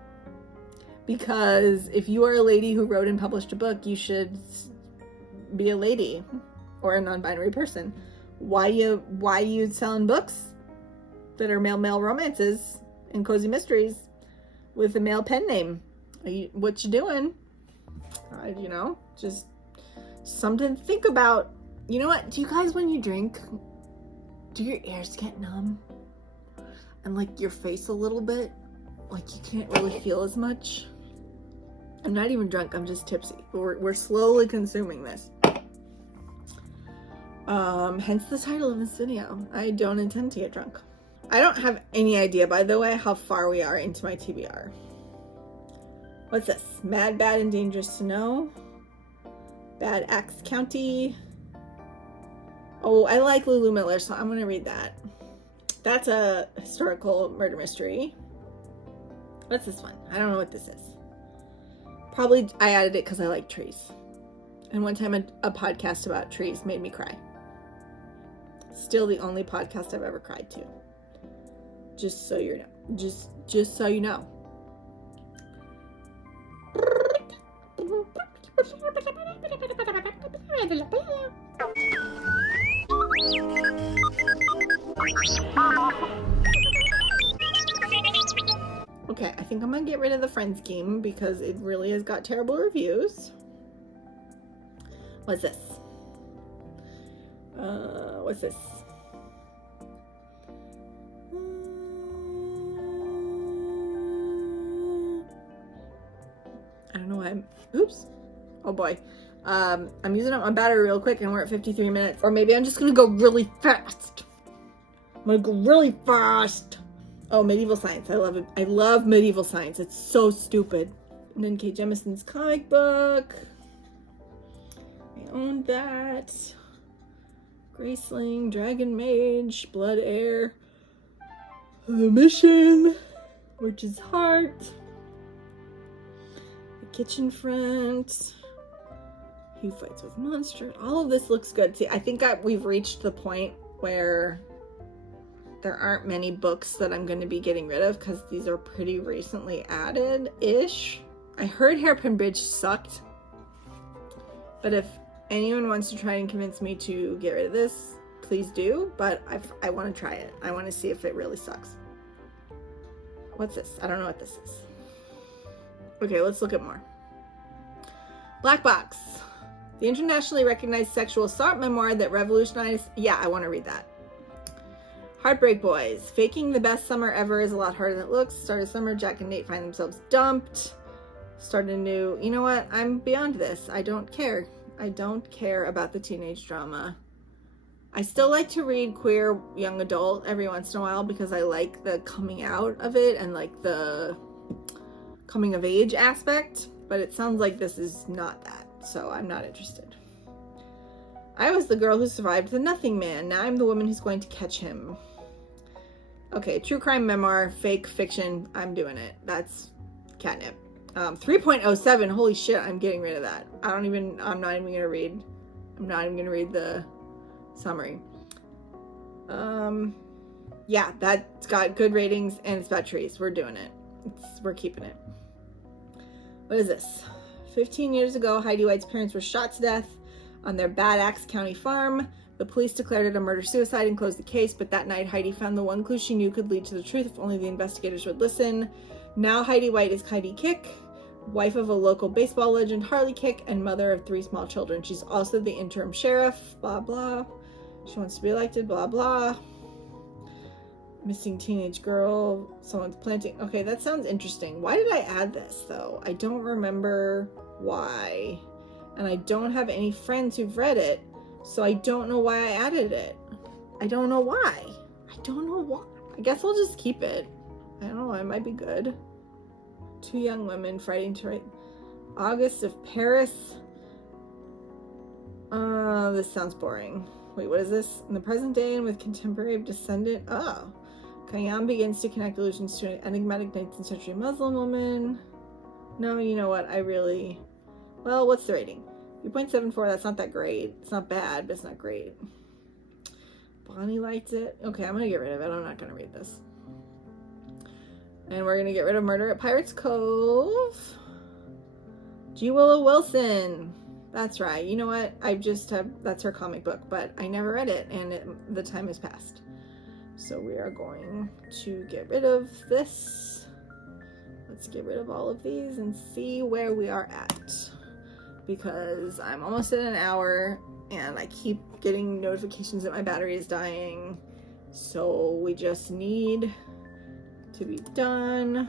because if you are a lady who wrote and published a book, you should be a lady or a non-binary person. Why you selling books that are male romances and cozy mysteries with a male pen name? What you doing? Just something to think about. You know what? Do you guys, when you drink, do your ears get numb? And like your face a little bit? Like you can't really feel as much? I'm not even drunk, I'm just tipsy. We're slowly consuming this. Hence the title of this video. I don't intend to get drunk. I don't have any idea, by the way, how far we are into my TBR. What's this? Mad, Bad, and Dangerous to Know. Bad Axe County. Oh, I like Lulu Miller, so I'm going to read that. That's a historical murder mystery. What's this one? I don't know what this is. Probably I added it because I like trees. And one time a podcast about trees made me cry. Still the only podcast I've ever cried to. Just so you know. Just so you know. Okay, I think I'm gonna get rid of the friend scheme because it really has got terrible reviews. What's this? What's this? I don't know why I'm... Oops. Oh boy. I'm using up my battery real quick and we're at 53 minutes. Or maybe I'm just gonna go really fast. I'm gonna go really fast. Oh, medieval science. I love it. I love medieval science. It's so stupid. And then Kate Jemison's comic book. I own that. Graceling, Dragon Mage, Blood Heir, The Mission, Witch's Heart, The Kitchen Front, He Fights with Monsters. All of this looks good. See, I think we've reached the point where there aren't many books that I'm going to be getting rid of because these are pretty recently added-ish. I heard Hairpin Bridge sucked, but if anyone wants to try and convince me to get rid of this, please do, but I want to try it. I want to see if it really sucks. What's this? I don't know what this is. Okay, let's look at more. Black Box. The internationally recognized sexual assault memoir that revolutionized... Yeah, I want to read that. Heartbreak Boys. Faking the best summer ever is a lot harder than it looks. Start of summer, Jack and Nate find themselves dumped. Start a new... You know what? I'm beyond this. I don't care. I don't care about the teenage drama. I still like to read queer young adult every once in a while because I like the coming out of it and like the coming of age aspect, but it sounds like this is not that, so I'm not interested. I was the girl who survived the Nothing Man. Now I'm the woman who's going to catch him. Okay, true crime memoir, fake fiction. I'm doing it. That's catnip. 3.07, holy shit, I'm getting rid of that. I'm not even gonna read the summary. Yeah, that's got good ratings and it's about trees. We're doing it. We're keeping it. What is this? 15 years ago, Heidi White's parents were shot to death on their Bad Axe County farm. The police declared it a murder-suicide and closed the case, but that night Heidi found the one clue she knew could lead to the truth if only the investigators would listen. Now Heidi White is Heidi Kick, wife of a local baseball legend Harley Kick, and mother of 3 small children. She's also the interim sheriff, blah blah. She wants to be elected, blah blah. Missing teenage girl, someone's planting. Okay, that sounds interesting. Why did I add this though? I don't remember why. And I don't have any friends who've read it, so I don't know why I added it. I don't know why. I guess I'll just keep it. I don't know, it might be good. 2 young women fighting to write August of Paris. This sounds boring. Wait, what is this? In the present day and with contemporary descendant. Oh. Khayyam begins to connect allusions to an enigmatic 19th century Muslim woman. No, you know what? Well, what's the rating? 3.74, that's not that great. It's not bad, but it's not great. Bonnie likes it. Okay, I'm gonna get rid of it. I'm not gonna read this. And we're gonna get rid of Murder at Pirates Cove. G. Willow Wilson. That's right. You know what? That's her comic book, but I never read it, and the time has passed. So we are going to get rid of this. Let's get rid of all of these and see where we are at. Because I'm almost at an hour, and I keep getting notifications that my battery is dying. So we just need to be done.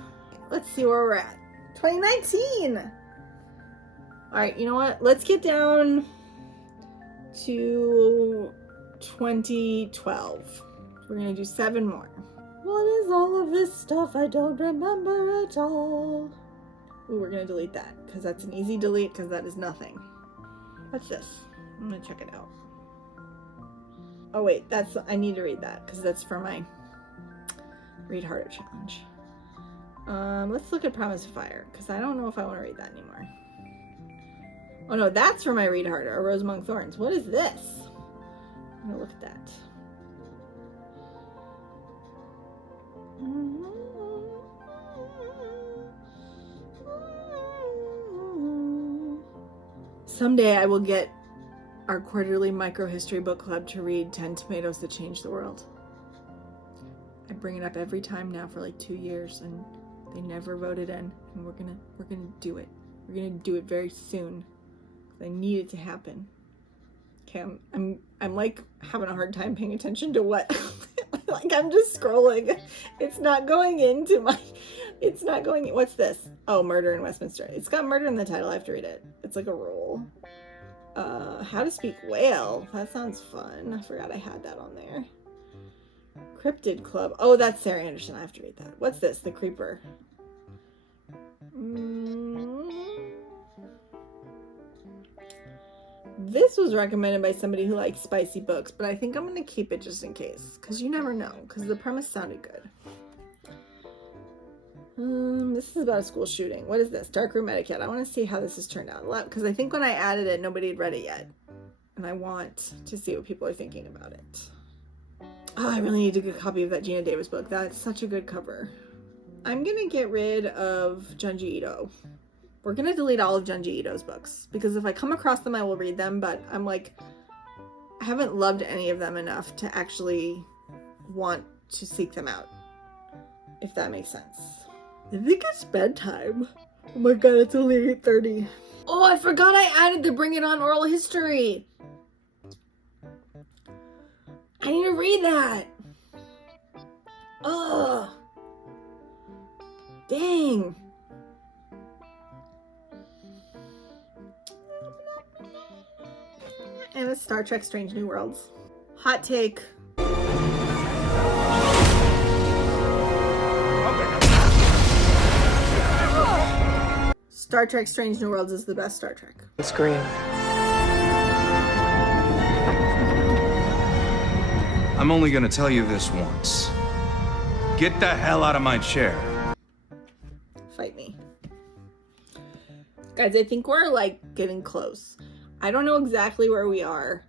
Let's see where we're at. 2019! Alright, you know what? Let's get down to 2012. We're gonna do 7 more. What is all of this stuff? I don't remember it all. Ooh, we're gonna delete that, because that's an easy delete, because that is nothing. What's this? I'm gonna check it out. Oh wait, I need to read that, because that's for my Read Harder challenge. Let's look at Promise of Fire, because I don't know if I want to read that anymore. Oh no, that's for my Read Harder, A Rose Among Thorns. What is this? I'm gonna look at that. Someday I will get our quarterly microhistory book club to read 10 Tomatoes That Changed the World. I bring it up every time now for like 2 years, and They never wrote it in, and we're gonna do it. We're gonna do it very soon. I need it to happen. Okay, I'm like having a hard time paying attention to what. Like I'm just scrolling. It's not going into my. It's not going. What's this? Oh, Murder in Westminster. It's got murder in the title. I have to read it. It's like a rule. How to Speak Whale. That sounds fun. I forgot I had that on there. Cryptid Club. Oh, that's Sarah Anderson. I have to read that. What's this? The Creeper. This was recommended by somebody who likes spicy books, but I think I'm going to keep it just in case, because you never know, because the premise sounded good. This is about a school shooting. What is this? Darkroom Etiquette. I want to see how this has turned out, because I think when I added it, nobody had read it yet, and I want to see what people are thinking about it. Oh, I really need a good copy of that Gina Davis book. That's such a good cover. I'm going to get rid of Junji Ito. We're going to delete all of Junji Ito's books, because if I come across them, I will read them, but I'm like, I haven't loved any of them enough to actually want to seek them out, if that makes sense. I think it's bedtime. Oh my god, it's only 8:30. Oh, I forgot I added the Bring It On oral history. I need to read that. Ugh. Dang. And it's Star Trek Strange New Worlds. Hot take. Star Trek Strange New Worlds is the best Star Trek. It's green. I'm only gonna tell you this once. Get the hell out of my chair. Fight me. Guys, I think we're like getting close. I don't know exactly where we are,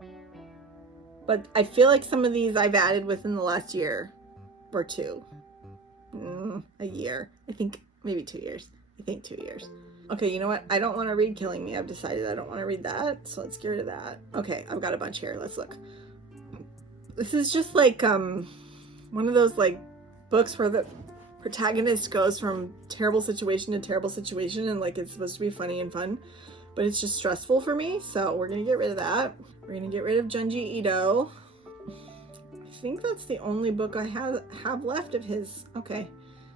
but I feel like some of these I've added within the last year or two. A year. I think maybe 2 years. I think 2 years. Okay, you know what? I don't want to read Killing Me. I've decided I don't want to read that, so let's get rid of that. Okay, I've got a bunch here. Let's look. This is just like one of those like books where the protagonist goes from terrible situation to terrible situation, and like it's supposed to be funny and fun, but it's just stressful for me, so we're gonna get rid of that. We're gonna get rid of Junji Ito. I think that's the only book I have left of his. Okay,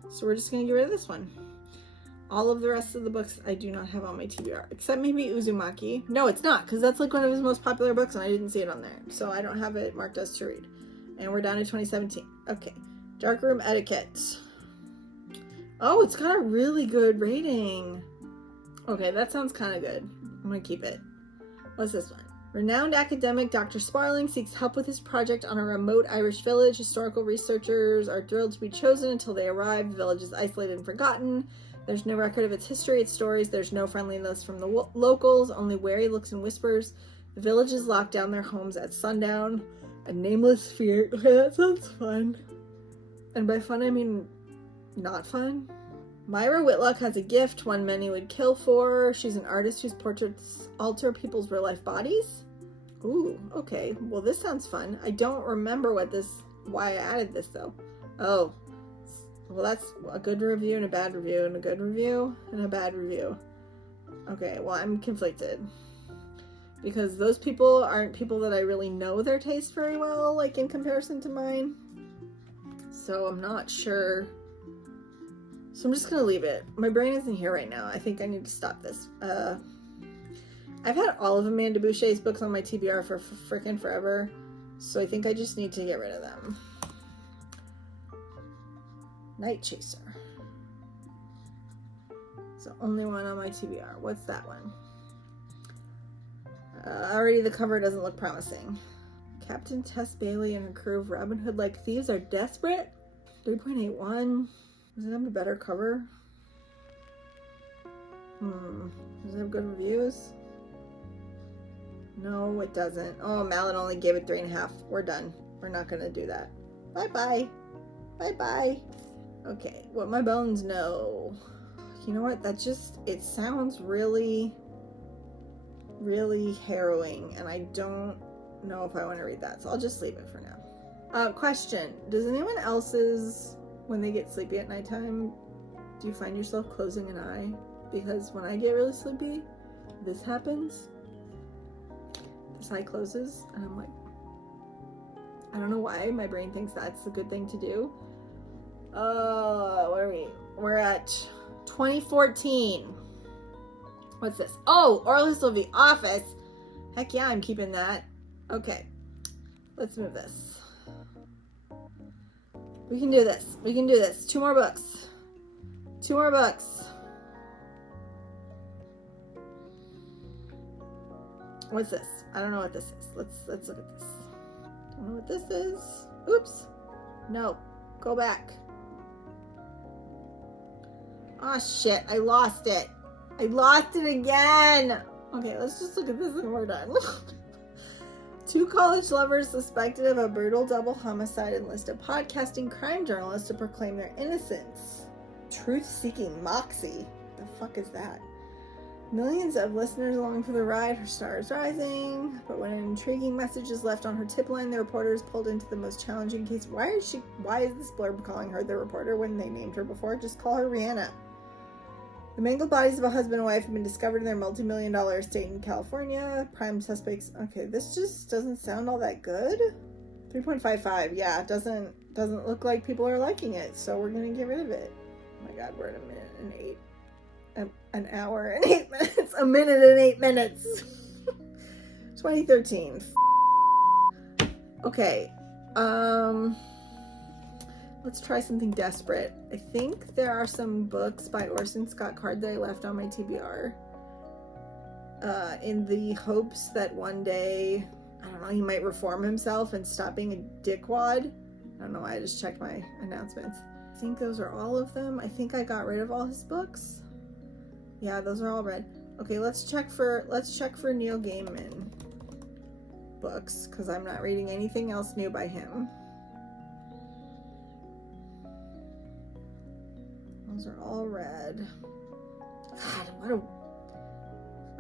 so we're just gonna get rid of this one. All of the rest of the books I do not have on my TBR, except maybe Uzumaki. No, it's not, because that's like one of his most popular books and I didn't see it on there, so I don't have it marked as to read. And we're down to 2017. Okay, Darkroom Etiquette. Oh, it's got a really good rating. Okay, that sounds kind of good. I'm gonna keep it. What's this one? Renowned academic Dr. Sparling seeks help with his project on a remote Irish village. Historical researchers are thrilled to be chosen until they arrive. The village is isolated and forgotten. There's no record of its history, its stories. There's no friendliness from the locals, only wary looks and whispers. The villagers lock down their homes at sundown. A nameless fear. Okay, that sounds fun. And by fun, I mean not fun. Myra Whitlock has a gift one many would kill for. She's an artist whose portraits alter people's real-life bodies. Ooh, okay. Well, this sounds fun. I don't remember why I added this, though. Oh. Well, that's a good review and a bad review and a good review and a bad review. Okay, well, I'm conflicted. Because those people aren't people that I really know their taste very well, like in comparison to mine. So I'm not sure. So I'm just going to leave it. My brain isn't here right now. I think I need to stop this. I've had all of Amanda Boucher's books on my TBR for frickin' forever. So I think I just need to get rid of them. Night Chaser. It's the only one on my TBR. What's that one? Already the cover doesn't look promising. Captain Tess Bailey and her crew of Robin Hood-like thieves are desperate. 3.81. Does it have a better cover? Does it have good reviews? No, it doesn't. Oh, Malin only gave it 3.5. We're done. We're not gonna do that. Bye-bye. Bye-bye. Okay, What My Bones Know. You know what? It sounds really, really harrowing, and I don't know if I want to read that, so I'll just leave it for now. Question. Does anyone else's, when they get sleepy at nighttime, Do you find yourself closing an eye? Because when I get really sleepy, this happens. This eye closes, and I'm like, I don't know why my brain thinks that's a good thing to do. What are we? We're at 2014. What's this? Oh, Oral History of the Office. Heck yeah, I'm keeping that. Okay, let's move this. We can do this. We can do this. 2 more books. 2 more books. What's this? I don't know what this is. Let's look at this. Don't know what this is. Oops. No. Go back. Oh shit, I lost it. I lost it again. Okay, let's just look at this and we're done. 2 college lovers suspected of a brutal double homicide enlist a podcasting crime journalist to proclaim their innocence. Truth-seeking moxie. The fuck is that? Millions of listeners along for the ride, her star is rising, but when an intriguing message is left on her tip line, the reporter is pulled into the most challenging case. Why is this blurb calling her the reporter when they named her before? Just call her Rihanna. The mangled bodies of a husband and wife have been discovered in their multi-million-dollar estate in California. Prime suspects. Okay, this just doesn't sound all that good. 3.55. Yeah, it doesn't look like people are liking it, so we're gonna get rid of it. Oh my god, we're at an hour and 8 minutes. A minute and 8 minutes. 2013. Okay. Let's try something desperate. I think there are some books by Orson Scott Card that I left on my TBR. In the hopes that one day, I don't know, he might reform himself and stop being a dickwad. I don't know why I just checked my announcements. I think those are all of them. I think I got rid of all his books. Yeah, those are all read. Okay, let's check for Neil Gaiman books, because I'm not reading anything else new by him. Those are all read. God, what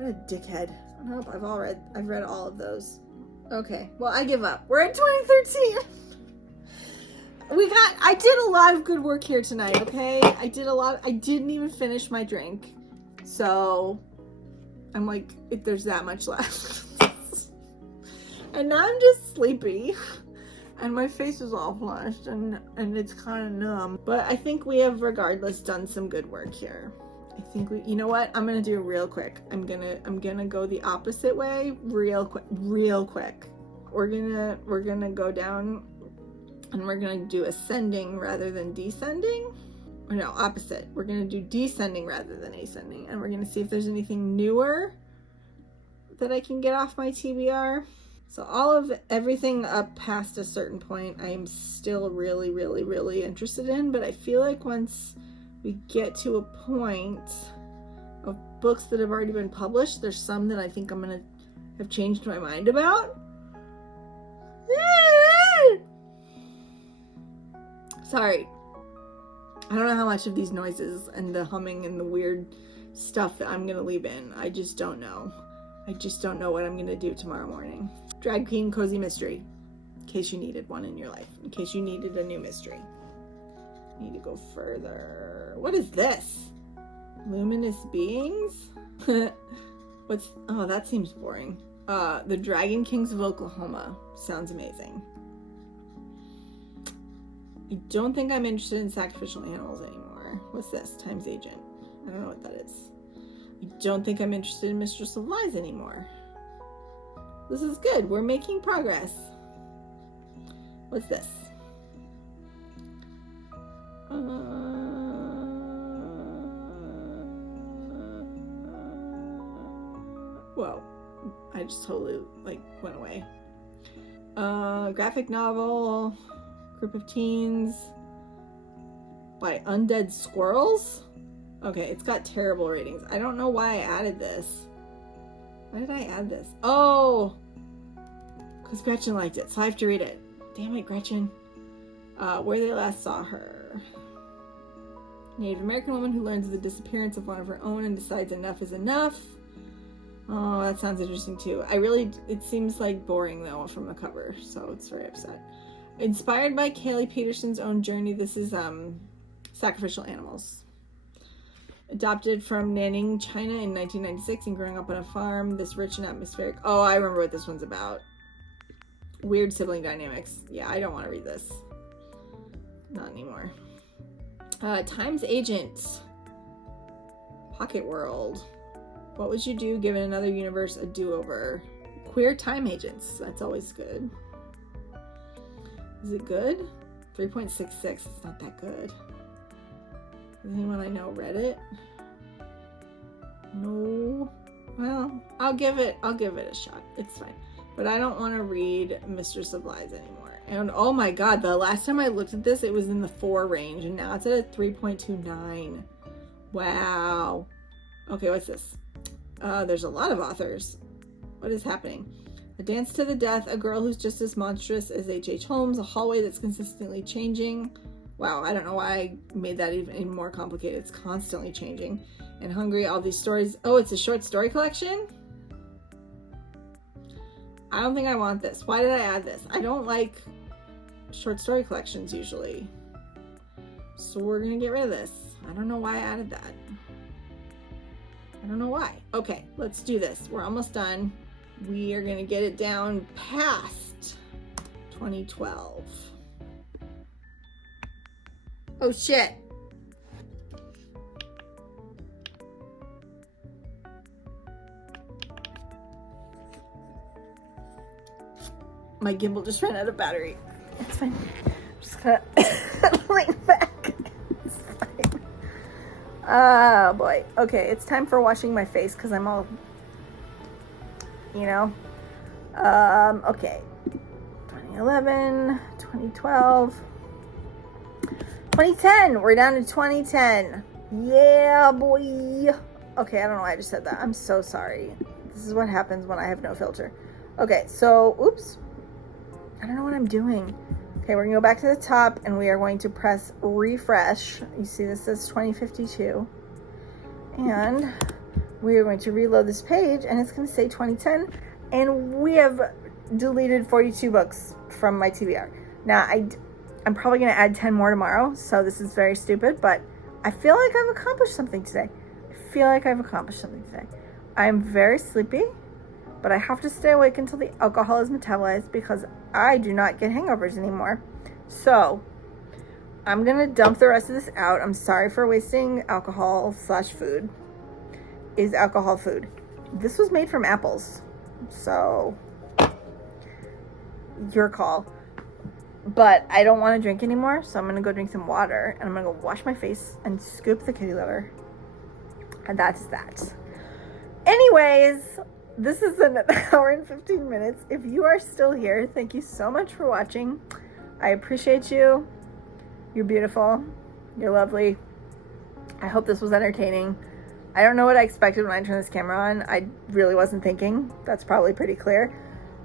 a dickhead. Nope, I've read all of those. Okay, well, I give up. We're at 2013. I did a lot of good work here tonight, okay? I didn't even finish my drink. So, I'm like, if there's that much left. And now I'm just sleepy. And my face is all flushed and it's kind of numb. But I think we have, regardless, done some good work here. I think you know what? I'm gonna do it real quick. I'm gonna go the opposite way real quick. We're gonna go down and we're gonna do ascending rather than descending. Or no, opposite. We're gonna do descending rather than ascending. And we're gonna see if there's anything newer that I can get off my TBR. So everything up past a certain point, I am still really, really, really interested in. But I feel like once we get to a point of books that have already been published, there's some that I think I'm going to have changed my mind about. Sorry. I don't know how much of these noises and the humming and the weird stuff that I'm going to leave in. I just don't know. I just don't know what I'm going to do tomorrow morning. Drag Queen Cozy Mystery. In case you needed one in your life. In case you needed a new mystery. Need to go further. What is this? Luminous Beings? Oh, that seems boring. The Dragon Kings of Oklahoma. Sounds amazing. I don't think I'm interested in sacrificial animals anymore. What's this? Times Agent. I don't know what that is. I don't think I'm interested in Mistress of Lies anymore. This is good. We're making progress. What's this? Whoa. I just totally, went away. Graphic novel. Group of teens. By Undead Squirrels? Okay, it's got terrible ratings. I don't know why I added this. Why did I add this? Oh! Because Gretchen liked it, so I have to read it. Damn it, Gretchen. Where They Last Saw Her. Native American woman who learns of the disappearance of one of her own and decides enough is enough. Oh, that sounds interesting too. It seems like boring though from the cover, so it's very upset. Inspired by Kaylee Peterson's own journey, this is Sacrificial Animals. Adopted from Nanning, China in 1996 and growing up on a farm, this rich and atmospheric... Oh, I remember what this one's about. Weird sibling dynamics. Yeah, I don't want to read this. Not anymore. Times Agent. Pocket World. What would you do given another universe a do-over? Queer Time Agents. That's always good. Is it good? 3.66. It's not that good. Has anyone I know read it? No. Well, I'll give it a shot. It's fine. But I don't want to read Mistress of Lies anymore. And oh my god, the last time I looked at this, it was in the 4 range, and now it's at a 3.29. Wow. Okay, what's this? There's a lot of authors. What is happening? A Dance to the Death, a girl who's just as monstrous as H.H. Holmes, a hallway that's consistently changing. Wow, I don't know why I made that even more complicated. It's constantly changing. And Hungry, all these stories. Oh, it's a short story collection? I don't think I want this. Why did I add this? I don't like short story collections usually. So we're gonna get rid of this. I don't know why I added that. I don't know why. Okay, let's do this. We're almost done. We are gonna get it down past 2012. Oh shit. My gimbal just ran out of battery. It's fine. I'm just gonna lean back. It's fine. Oh boy. Okay, it's time for washing my face because I'm all, you know. Okay. 2011, 2012, 2010. We're down to 2010. Yeah, boy. Okay, I don't know why I just said that. I'm so sorry. This is what happens when I have no filter. Okay, so, oops. I don't know what I'm doing. Okay, we're gonna go back to the top and we are going to press refresh. You see this says 2052. And we are going to reload this page and it's gonna say 2010. And we have deleted 42 books from my TBR. Now, I'm probably gonna add 10 more tomorrow, so this is very stupid, but I feel like I've accomplished something today. I'm very sleepy, but I have to stay awake until the alcohol is metabolized because I do not get hangovers anymore. So I'm gonna dump the rest of this out. I'm sorry for wasting alcohol / food. Is alcohol food? This was made from apples, so your call. But I don't want to drink anymore, so I'm gonna go drink some water and I'm gonna go wash my face and scoop the kitty litter. And that's that. Anyways, this is an hour and 15 minutes. If you are still here, thank you so much for watching. I appreciate you. You're beautiful. You're lovely. I hope this was entertaining. I don't know what I expected when I turned this camera on. I really wasn't thinking. That's probably pretty clear.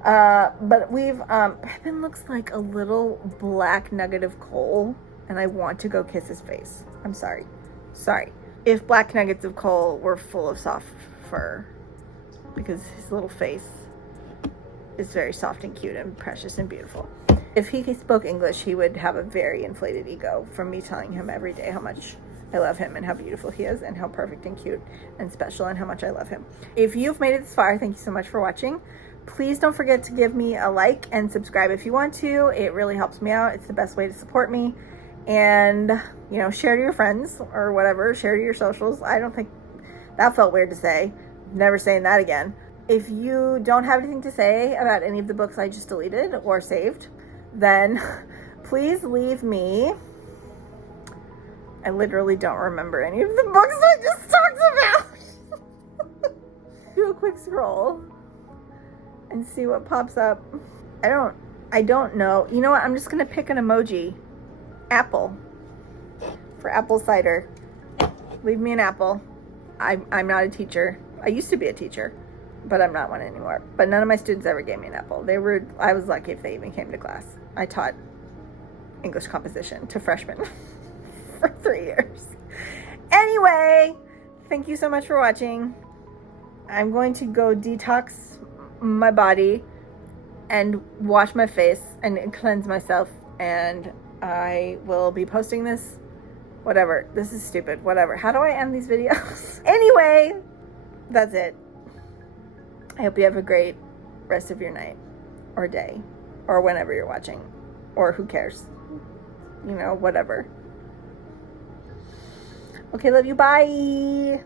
But we've, Pippin looks like a little black nugget of coal, and I want to go kiss his face. I'm sorry. Sorry. If black nuggets of coal were full of soft fur, because his little face is very soft and cute and precious and beautiful. If he spoke English, he would have a very inflated ego from me telling him every day how much I love him and how beautiful he is and how perfect and cute and special and how much I love him. If you've made it this far, thank you so much for watching. Please don't forget to give me a like and subscribe if you want to. It really helps me out. It's the best way to support me. And, you know, share to your friends or whatever. Share to your socials. I don't think that felt weird to say. Never saying that again. If you don't have anything to say about any of the books I just deleted or saved, then please leave me. I literally don't remember any of the books I just talked about. Do a quick scroll and see what pops up. I don't know. You know what? I'm just gonna pick an emoji. Apple. For apple cider. Leave me an apple. I'm not a teacher. I used to be a teacher, but I'm not one anymore. But none of my students ever gave me an apple. I was lucky if they even came to class. I taught English composition to freshmen for 3 years. Anyway, thank you so much for watching. I'm going to go detox my body and wash my face and cleanse myself, and I will be posting this Whatever. This is stupid. Whatever. How do I end these videos? Anyway, that's it. I hope you have a great rest of your night or day or whenever you're watching, or who cares? You know, whatever. Okay, love you. Bye.